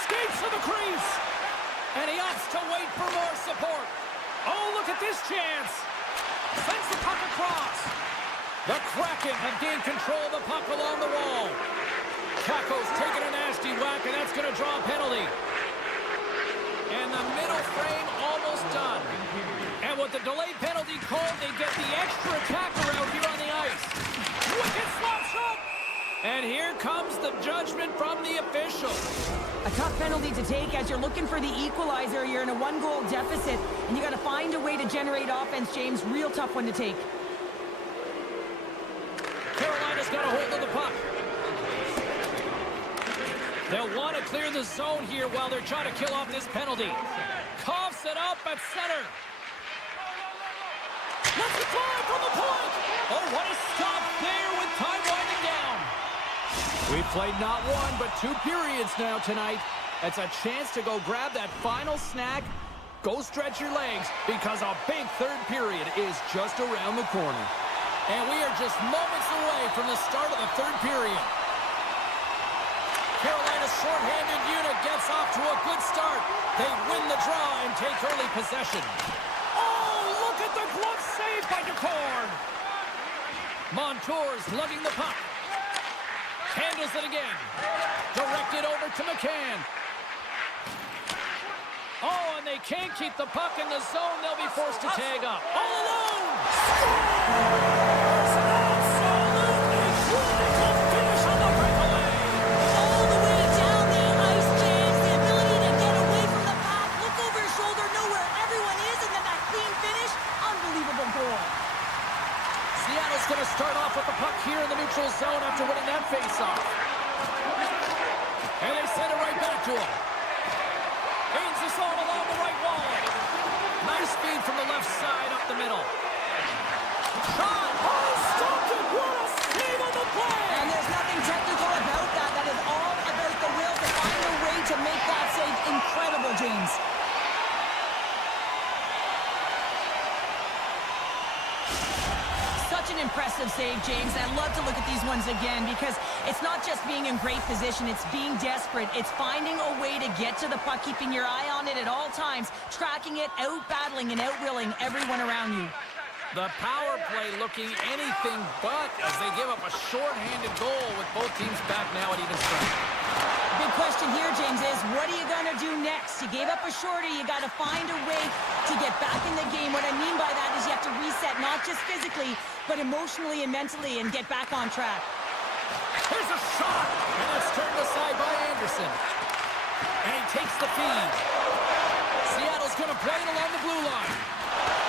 Skates to the crease. And he opts to wait for more support. Oh, look at this chance. Sends the puck across. The Kraken have gained control of the puck along the wall. Caco's taking a nasty heavy whack, and that's going to draw a penalty. And the middle frame almost done. And with the delayed penalty called, they get the extra attacker out here on the ice. Wicked slap shot! And here comes the judgment from the official. A tough penalty to take as you're looking for the equalizer. You're in a one-goal deficit, and you got to find a way to generate offense, James. Real tough one to take. Carolina's got a hold of the puck. They'll want to clear the zone here while they're trying to kill off this penalty. Coughs it up at center. Let's fly from the point. Oh, what a stop there with time winding down. We've played not one, but 2 periods now tonight. It's a chance to go grab that final snack. Go stretch your legs because a big third period is just around the corner. And we are just moments away from the start of the third period. Carolina's shorthanded unit gets off to a good start. They win the draw and take early possession. Oh, look at the glove save by Ducorn. Montour's lugging the puck. Handles it again. Directed over to McCann. Oh, and they can't keep the puck in the zone. They'll be forced to tag up. All alone! Scores! Absolutely critical finish on the breakaway! All the way down the ice, James. The ability to get away from the pack, look over his shoulder, know where everyone is, and then that clean finish. Unbelievable goal. Seattle's going to start off with the puck here in the neutral zone after winning that faceoff. And they send it right back to him. Aims the zone along the right wall. Nice feed from the left side up the middle. Shot! Oh, stopped it! What a save on the play! And there's nothing technical about that. That is all about the will to find a way to make that save incredible, James. Such an impressive save, James. I love to look at these ones again because it's not just being in great position, it's being desperate. It's finding a way to get to the puck, keeping your eye on it at all times, tracking it, out-battling and out-willing everyone around you. The power play looking anything but as they give up a short-handed goal with both teams back now at even strength. Big question here, James, is what are you going to do next? You gave up a shorty. You got to find a way to get back in the game. What I mean by that is you have to reset, not just physically, but emotionally and mentally, and get back on track. Here's a shot, and it's turned aside by Anderson. And he takes the feed. Seattle's going to play it along the blue line.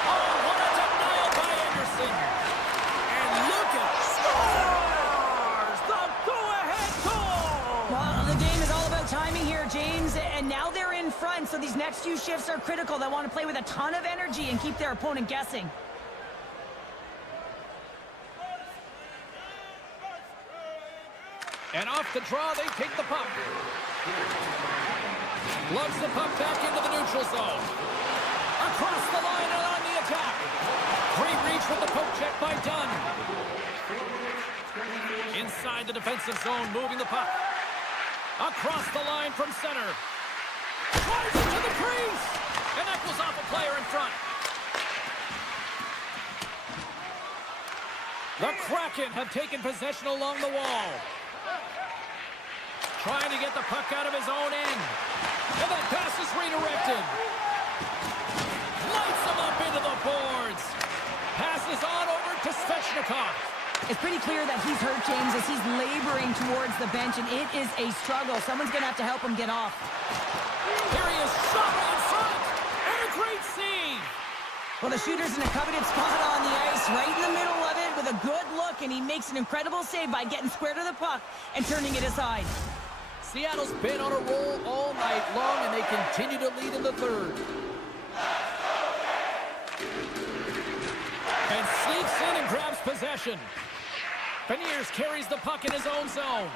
Oh, what a denial by Anderson. And look at scores! The go-ahead goal! Well, the game is all about timing here, James, and now they're in front, so these next few shifts are critical. They want to play with a ton of energy and keep their opponent guessing. And off the draw, they take the puck. Loves the puck back into the neutral zone. Across the line and on the attack. Great reach with the poke check by Dunn. Inside the defensive zone, moving the puck. Across the line from center. Drives into the crease. And that goes off a player in front. The Kraken have taken possession along the wall. Trying to get the puck out of his own end. And that pass is redirected. Lights him up into the boards. Passes on over to Svechnikov. It's pretty clear that he's hurt, James, as he's laboring towards the bench, and it is a struggle. Someone's going to have to help him get off. Here he is, shot right in front. And a great save. Well, the shooter's in a coveted spot on the ice, right in the middle of it, with a good look, and he makes an incredible save by getting square to the puck and turning it aside. Seattle's been on a roll all night long, and they continue to lead in the third. And sneaks in and grabs possession. Beniers carries the puck in his own zone.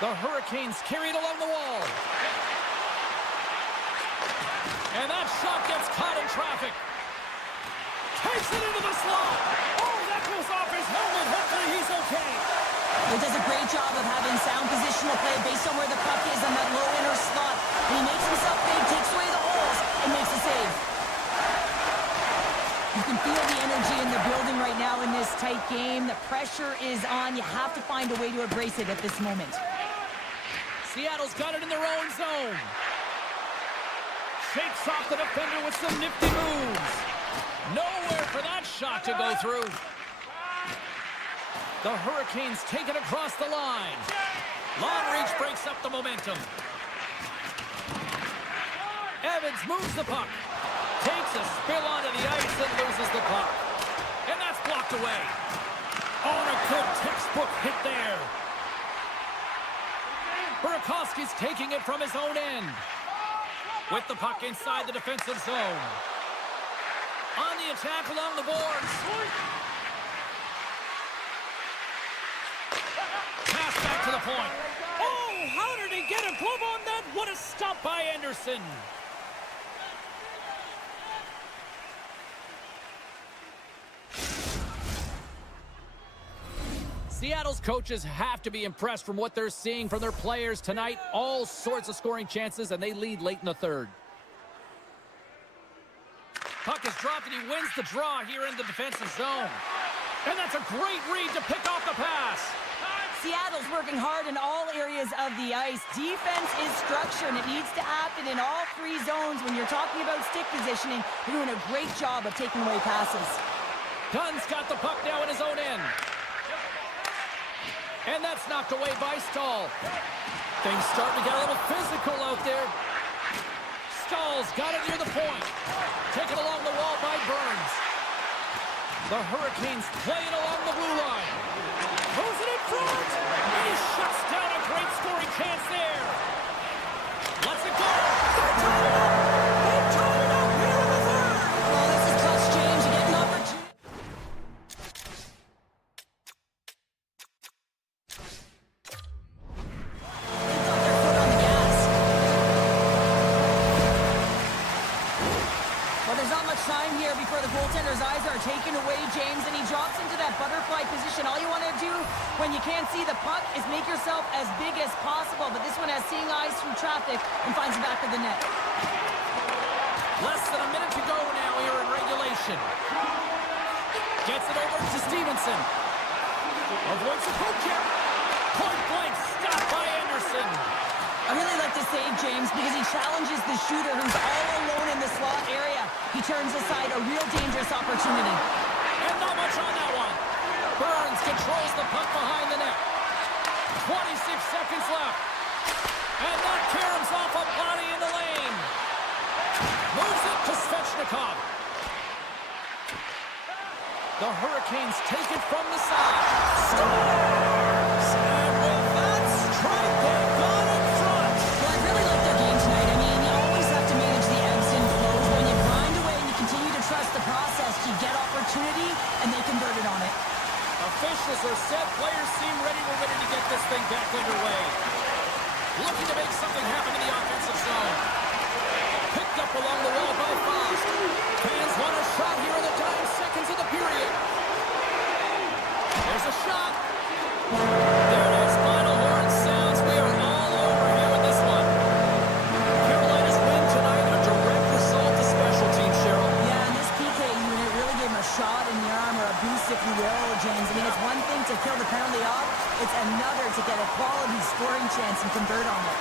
The Hurricanes carry it along the wall. And that shot gets caught in traffic. Takes it into the slot. Oh, that goes off his helmet. Hopefully he's okay. He does a great job of having sound positional play based on where the puck is in that low inner slot. And he makes himself big, takes away the holes, and makes a save. You can feel the energy in the building right now in this tight game. The pressure is on. You have to find a way to embrace it at this moment. Seattle's got it in their own zone. Shakes off the defender with some nifty moves. Nowhere for that shot to go through. The Hurricanes take it across the line. Long reach breaks up the momentum. Evans moves the puck. Takes a spill onto the ice and loses the puck. And that's blocked away. Oh, and a good textbook hit there. Burakovsky's taking it from his own end. With the puck inside the defensive zone. On the attack along the boards. Pass back to the point. Oh, how did he get a glove on that? What a stop by Anderson. Seattle's coaches have to be impressed from what they're seeing from their players tonight. All sorts of scoring chances, and they lead late in the third. Puck is dropped, and he wins the draw here in the defensive zone. And that's a great read to pick off the pass. Seattle's working hard in all areas of the ice. Defense is structure, and it needs to happen in all three zones. When you're talking about stick positioning, they're doing a great job of taking away passes. Dunn's got the puck now in his own end. And that's knocked away by Stahl. Things starting to get a little physical out there. Stahl's got it near the point. Taken along the wall by Burns. The Hurricanes play it along the blue line. Throws it in front. And he shuts down a great scoring chance there. Lets it go. They're tied it up. They've tied it up here in the third. Oh, this is clutch, James. You get an opportunity. Time here before the goaltender's eyes are taken away, James, and he drops into that butterfly position. All you want to do when you can't see the puck is make yourself as big as possible, but this one has seeing eyes through traffic and finds the back of the net. Less than a minute to go now here in regulation. Gets it over to Stevenson. Avoids the poke check. Point blank stop by Anderson. I really like to save James because he challenges the shooter who's all alone in the slot area. He turns aside a real dangerous opportunity. And not much on that one. Burns controls the puck behind the net. 26 seconds left. And that caroms off a body in the lane. Moves it to Svechnikov. The Hurricanes take it from the side. Scores! And with that strike, they've gone in front. Well, I really like their game tonight. I mean, you always have to manage the ebbs and flows. When you grind away and you continue to trust the process, you get opportunity, and they converted on it. Officials are set. Players seem ready to get this thing back underway. Looking to make something happen in the offensive zone. Picked up along the wall by Faust. Fans want a shot here in the dying seconds of the period. There's a shot. There it is. Final horn sounds. We are all over here with this one. Carolina's win tonight, a direct result of special teams, Cheryl. Yeah, and this PK unit really gave him a shot in the arm, or a boost, if you will, James. I mean, it's one thing to kill the penalty off. It's another to get a quality scoring chance and convert on it.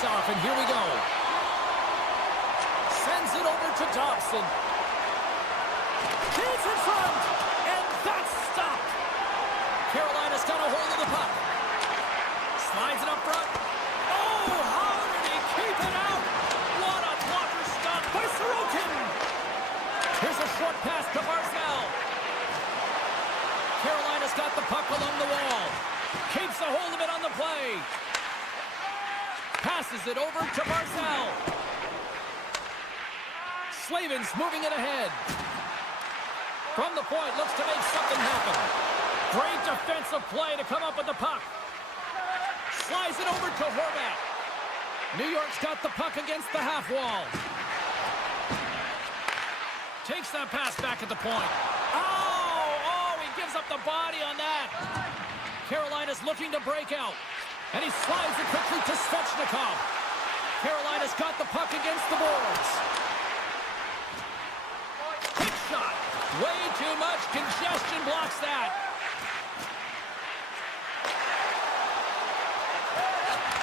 face-off, and here we go. Sends it over to Dobson. He's in front, and that's stopped. Carolina's got a hold of the puck. Slides it up front. Oh, how did he keep it out? What a blocker stop by Sorokin. Here's a short pass to Barzal. Carolina's got the puck along the wall. Keeps a hold of it on the play. Passes it over to Barzal. Slavin's moving it ahead. From the point, looks to make something happen. Great defensive play to come up with the puck. Slides it over to Horvat. New York's got the puck against the half wall. Takes that pass back at the point. Oh, he gives up the body on that. Carolina's looking to break out. And he slides it quickly to Svechnikov. Carolina's got the puck against the boards. Quick shot. Way too much congestion blocks that.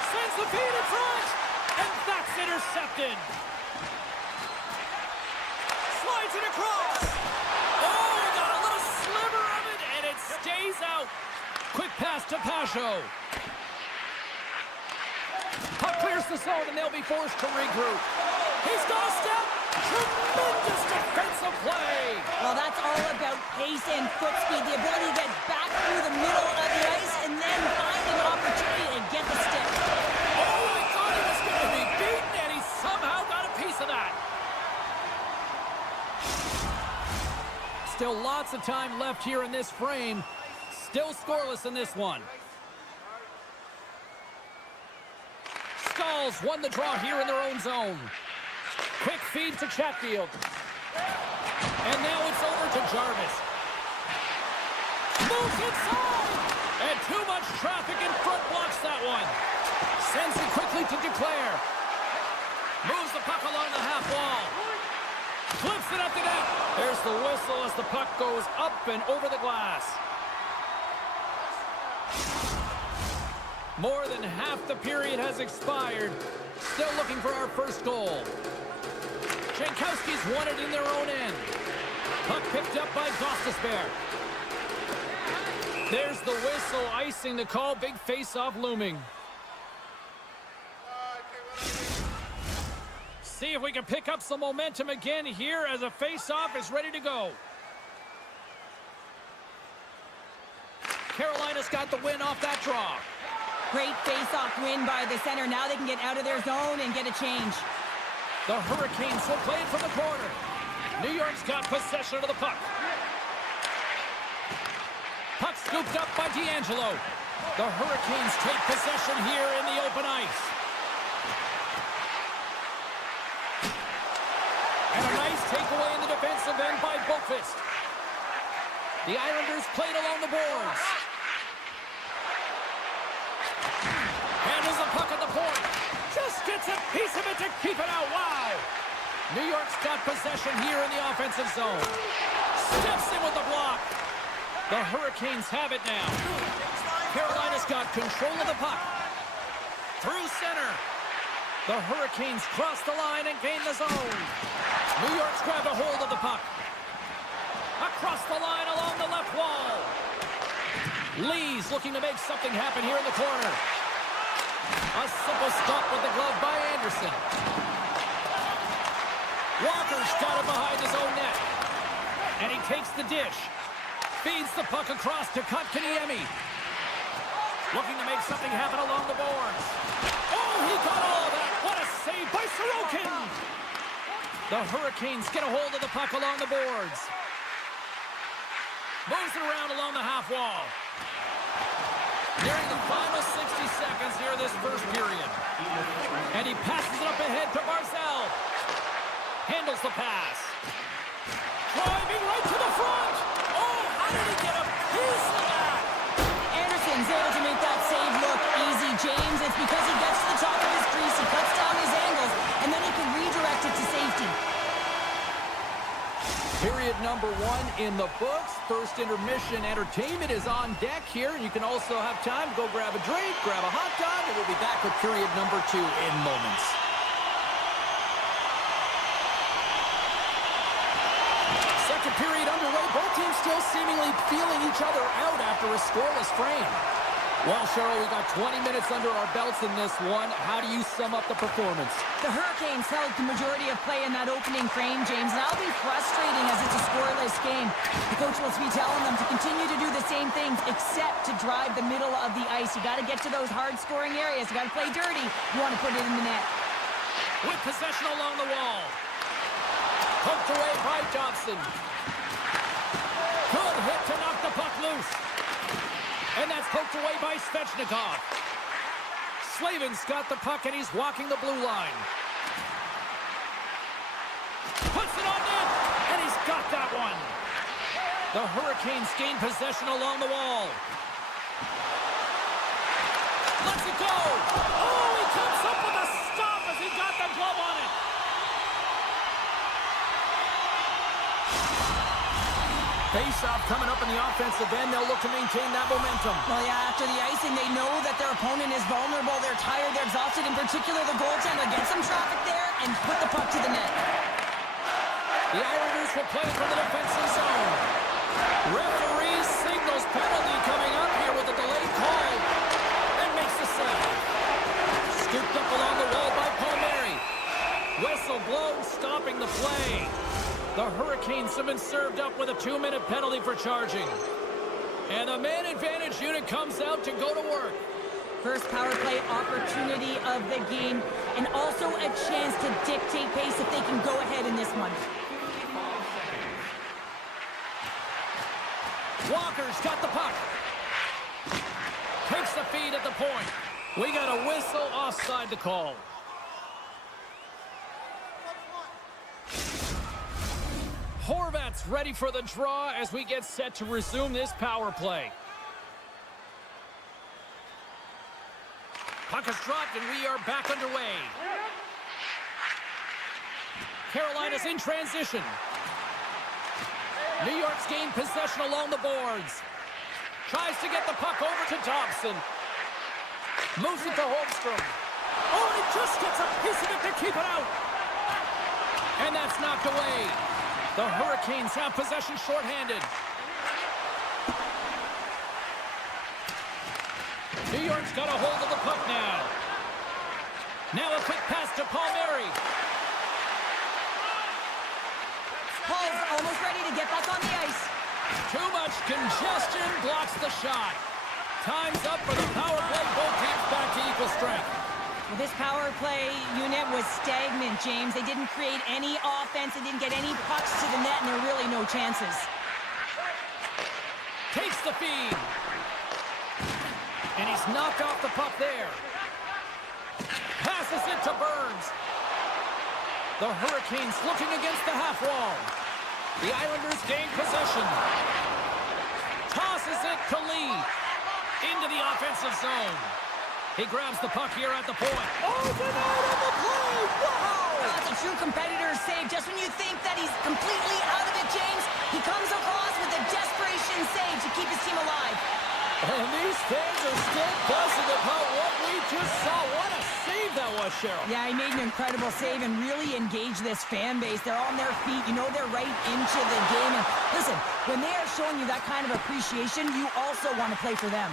Sends the feed in front. And that's intercepted. Slides it across. Oh, he got a little sliver of it, and it stays out. Quick pass to Pasho. Puck clears the zone, and they'll be forced to regroup. He's got a step. Tremendous defensive play. Well, that's all about pace and foot speed, the ability to get back through the middle of the ice and then find an opportunity to get the stick. Oh, I thought he was going to be beaten, and he somehow got a piece of that. Still lots of time left here in this frame. Still scoreless in this one. Skulls won the draw here in their own zone. Quick feed to Chatfield. And now it's over to Jarvis. Moves inside! And too much traffic in front blocks that one. Sends it quickly to Duclair. Moves the puck along the half wall. Flips it up the net. There's the whistle as the puck goes up and over the glass. More than half the period has expired. Still looking for our first goal. Jankowski's won it in their own end. Puck picked up by Gostisbehere. There's the whistle, icing the call. Big face-off looming. See if we can pick up some momentum again here as a face-off is ready to go. Carolina's got the win off that draw. Great face-off win by the center. Now they can get out of their zone and get a change. The Hurricanes will play it from the corner. New York's got possession of the puck. Puck scooped up by D'Angelo. The Hurricanes take possession here in the open ice. And a nice takeaway in the defensive end by Boqvist. The Islanders played along the boards. Handles the puck at the point. Just gets a piece of it to keep it out. Wow! New York's got possession here in the offensive zone. Steps in with the block. The Hurricanes have it now. Carolina's got control of the puck. Through center. The Hurricanes cross the line and gain the zone. New York's grabbed a hold of the puck. Across the line along the left wall. Lee's looking to make something happen here in the corner. A simple stop with the glove by Anderson. Walker's got it behind his own net. And he takes the dish. Feeds the puck across to Kotkaniemi. Looking to make something happen along the boards. Oh, he got all of that. What a save by Sorokin. The Hurricanes get a hold of the puck along the boards. Moves it around along the half wall. Nearing the final 60 seconds here this first period. And he passes it up ahead to Barzal. Handles the pass. Driving right to the front. Oh, how did he get a piece of that? Anderson's able to make that save look easy, James. It's because he gets to the top of his crease, he cuts down his angles, and then he can redirect it to safety. Period number 1 in the books. First intermission entertainment is on deck here. You can also have time to go grab a drink, grab a hot dog, and we'll be back with period number 2 in moments. Second period underway. Both teams still seemingly feeling each other out after a scoreless frame. Well, Cheryl, we got 20 minutes under our belts in this one. How do you sum up the performance? The Hurricanes held the majority of play in that opening frame, James. And that'll be frustrating as it's a scoreless game. The coach will be telling them to continue to do the same things except to drive the middle of the ice. You got to get to those hard-scoring areas. You got to play dirty. You want to put it in the net. With possession along the wall. Poked away by Dobson. Good hit to knock the puck loose. And that's poked away by Svechnikov. Slavin's got the puck, and he's walking the blue line. Puts it on net, and he's got that one. The Hurricanes gain possession along the wall. Let's it go. Oh, he comes up with a stop as he got the glove on it. Face-off coming up in the offensive end. They'll look to maintain that momentum. Well, yeah, after the icing, they know that their opponent is vulnerable. They're tired. They're exhausted. In particular, the goaltender gets some traffic there and put the puck to the net. The Islanders will play from the defensive zone. Referee signals penalty coming up here with a delayed call and makes the save. Scooped up along the wall by Palmieri. Whistle blown, stopping the play. The Hurricanes have been served up with a 2-minute penalty for charging. And the man advantage unit comes out to go to work. First power play opportunity of the game, and also a chance to dictate pace if they can go ahead in this one. Walker's got the puck. Takes the feed at the point. We got a whistle offside to call. Horvat's ready for the draw as we get set to resume this power play. Puck is dropped and we are back underway. Carolina's in transition. New York's gained possession along the boards. Tries to get the puck over to Dobson. Moves it to Holmstrom. Oh, and he just gets a piece of it to keep it out. And that's knocked away. The Hurricanes have possession shorthanded. New York's got a hold of the puck now. Now a quick pass to Palmieri. Paul's almost ready to get back on the ice. Too much congestion blocks the shot. Time's up for the power play. Both teams back to equal strength. Well, this power play unit was stagnant, James. They didn't create any offense. They didn't get any pucks to the net, and there are really no chances. Takes the feed. And he's knocked off the puck there. Passes it to Burns. The Hurricanes looking against the half wall. The Islanders gain possession. Tosses it to Lee. Into the offensive zone. He grabs the puck here at the point. Oh, denied on the play! Wow! That's a true competitor's save. Just when you think that he's completely out of it, James, he comes across with a desperation save to keep his team alive. And these fans are still buzzing about what we just saw. What a save that was, Cheryl. Yeah, he made an incredible save and really engaged this fan base. They're on their feet. You know they're right into the game. And listen, when they are showing you that kind of appreciation, you also want to play for them.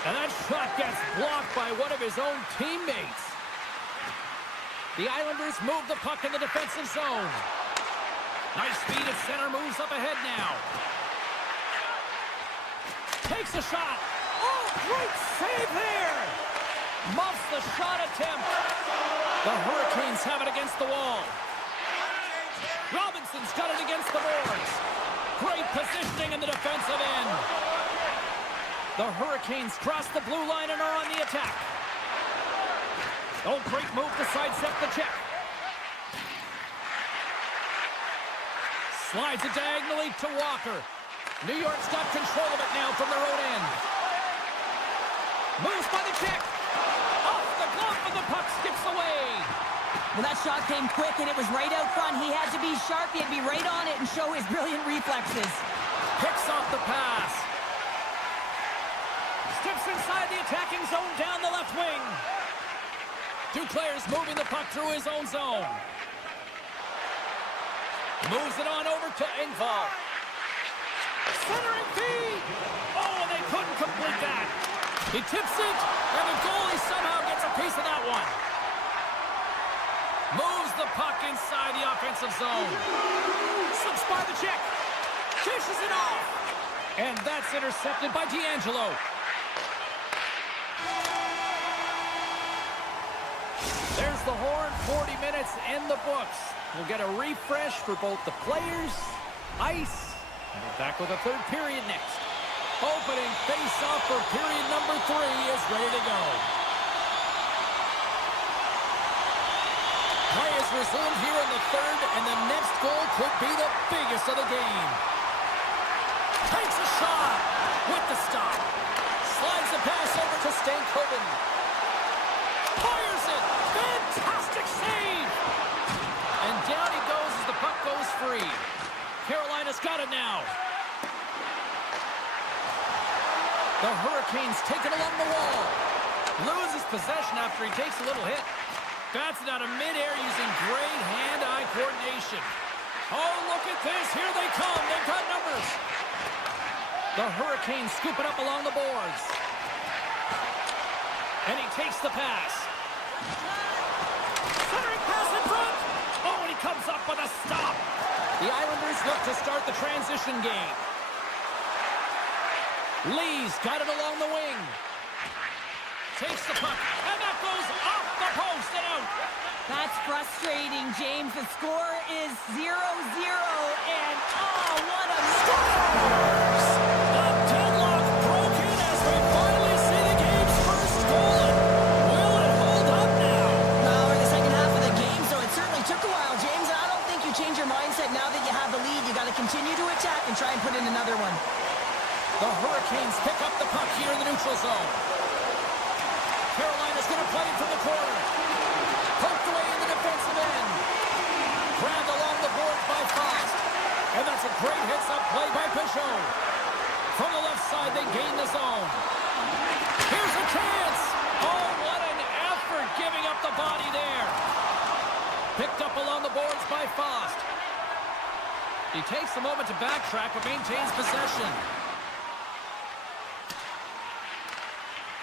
And that shot gets blocked by one of his own teammates. The Islanders move the puck in the defensive zone. Nice speed at center, moves up ahead now. Takes a shot. Oh, great save there. Muffs the shot attempt. The Hurricanes have it against the wall. Robinson's got it against the boards. Great positioning in the defensive end. The Hurricanes cross the blue line and are on the attack. Oh, great move to sidestep the check. Slides it diagonally to Walker. New York's got control of it now from their own end. Moves by the check. Off the glove, and the puck skips away. Well, that shot came quick, and it was right out front. He had to be sharp. He had to be right on it and show his brilliant reflexes. Picks off the pass. Steps inside the attacking zone down the left wing. Two players moving the puck through his own zone. Moves it on over to Engvall. Centering feed. Oh, and they couldn't complete that. He tips it, and the goalie somehow gets a piece of that one. Moves the puck inside the offensive zone. Slips by the check. Fishes it off. And that's intercepted by D'Angelo. There's the horn. 40 minutes in the books. We'll get a refresh for both the players, ice, and we're back with a third period next. Opening face-off for period number 3 is ready to go. Play is resumed here in the third, and the next goal could be the biggest of the game. Takes a shot with the stop. Slides the pass over to Stankoven. Fires it. Fantastic save. And down he goes as the puck goes free. Carolina's got it now. The Hurricanes take it along the wall. Loses possession after he takes a little hit. Bats it out of midair using great hand-eye coordination. Oh, look at this. Here they come. They've got numbers. The Hurricanes scoop it up along the boards. And he takes the pass. Centering pass in front. Oh, and he comes up with a stop. The Islanders look to start the transition game. Lee's got it along the wing. Takes the puck, and that goes off the post and out. That's frustrating, James. The score is 0-0, and oh, what a Scores! The deadlock broken as we finally see the game's first goal. Will it hold up now? Well, we're in the second half of the game, so it certainly took a while, James. And I don't think you change your mindset now that you have the lead. You got to continue to attack and try and put in another one. The Hurricanes pick up the puck here in the neutral zone. Carolina's going to play it from the corner. Poked away in the defensive end. Grabbed along the boards by Frost. And that's a great hits-up play by Peugeot. From the left side, they gain the zone. Here's a chance. Oh, what an effort giving up the body there. Picked up along the boards by Frost. He takes a moment to backtrack, but maintains possession.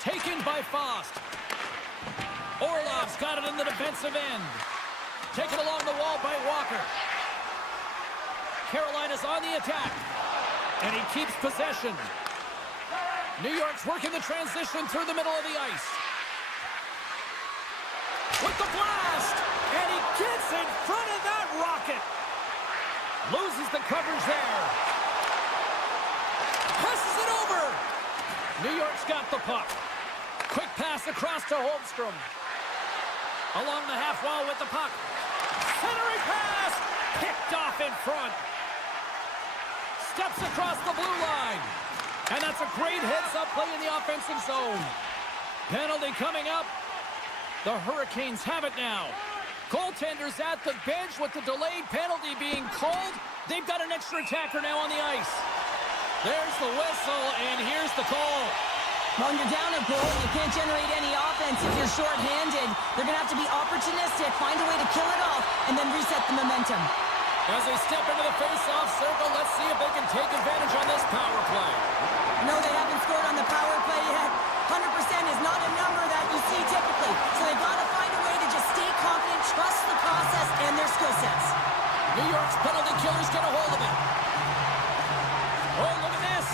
Taken by Frost. Orlov's got it in the defensive end. Taken along the wall by Walker. Carolina's on the attack. And he keeps possession. New York's working the transition through the middle of the ice. With the blast! And he gets in front of that rocket. Loses the coverage there. Passes it over. New York's got the puck. Quick pass across to Holmstrom. Along the half wall with the puck. Centering pass. Picked off in front. Steps across the blue line. And that's a great heads-up play in the offensive zone. Penalty coming up. The Hurricanes have it now. Goaltenders at the bench with the delayed penalty being called. They've got an extra attacker now on the ice. There's the whistle, and here's the call. When you're down a goal, you can't generate any offense if you're shorthanded. They're going to have to be opportunistic, find a way to kill it off, and then reset the momentum. As they step into the face-off circle, let's see if they can take advantage on this power play. No, they haven't scored on the power play yet. 100% is not a number that you see typically. So they've got to find a way to just stay confident, trust the process, and their skill sets. New York's penalty killers get a hold of it. Oh, look at this.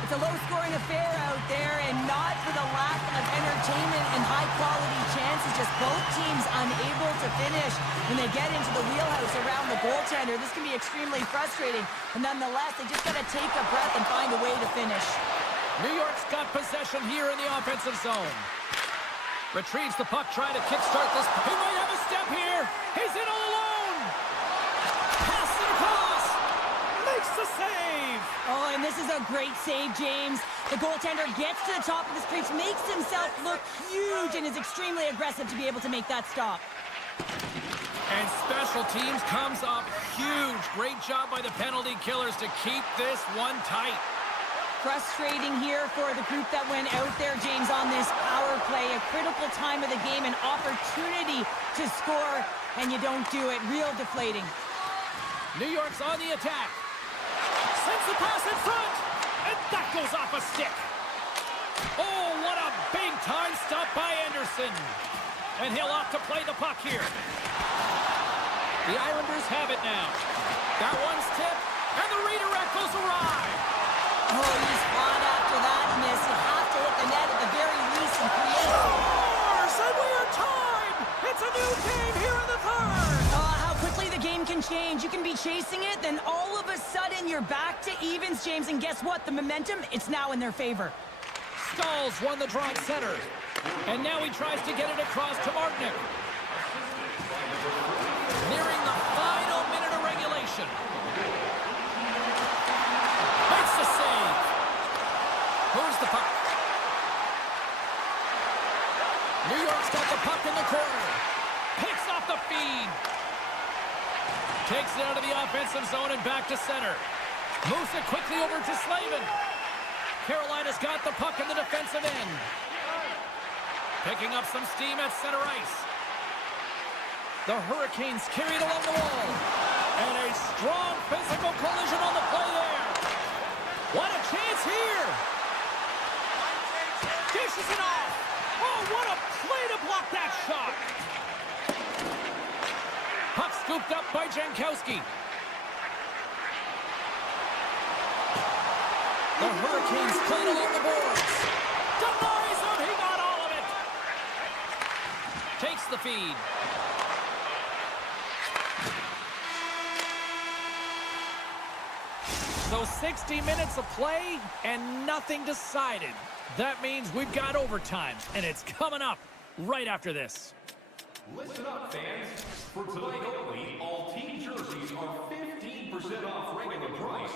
It's a low-scoring affair out there, and not for the lack of entertainment and high-quality chances. Just both teams unable to finish when they get into the wheelhouse around the goaltender. This can be extremely frustrating, but nonetheless, they just got to take a breath and find a way to finish. New York's got possession here in the offensive zone. Retrieves the puck, trying to kickstart this. He might have a step here. He's in all alone. Pass it across. makes the save. Oh, and this is a great save, James. The goaltender gets to the top of his crease, makes himself look huge, and is extremely aggressive to be able to make that stop. And special teams comes up huge. Great job by the penalty killers to keep this one tight. Frustrating here for the group that went out there, James, on this power play. A critical time of the game, an opportunity to score, and you don't do it. Real deflating. New York's on the attack. Sends the pass in front, and that goes off a stick. Oh, what a big-time stop by Anderson. And he'll opt to play the puck here. The Islanders have it now. That one's tipped, and the redirect goes awry. Oh, he's hot after that miss. You have to hit the net at the very least and create. Scores, and we are tied. It's a new game here in the third. How quickly the game can change. You can be chasing it, then all of a sudden you're back to evens, James. And guess what? The momentum, it's now in their favor. Stalls won the draw at center. And now he tries to get it across to Martinick. Nearing the final minute of regulation. Makes the save. Moves the puck. New York's got the puck in the corner. Picks off the feed. Takes it out of the offensive zone and back to center. Moves it quickly over to Slavin. Carolina's got the puck in the defensive end. Picking up some steam at center ice. The Hurricanes carry it along the wall. And a strong physical collision on the play there. What a chance here. Dishes it off. Oh, what a play to block that shot. Puck scooped up by Jankowski. The Hurricanes played along the boards. Denies him. He got all of it. Takes the feed. So 60 minutes of play and nothing decided. That means we've got overtime, and it's coming up right after this. Listen up, fans. For tonight only, all team jerseys are 15% off regular price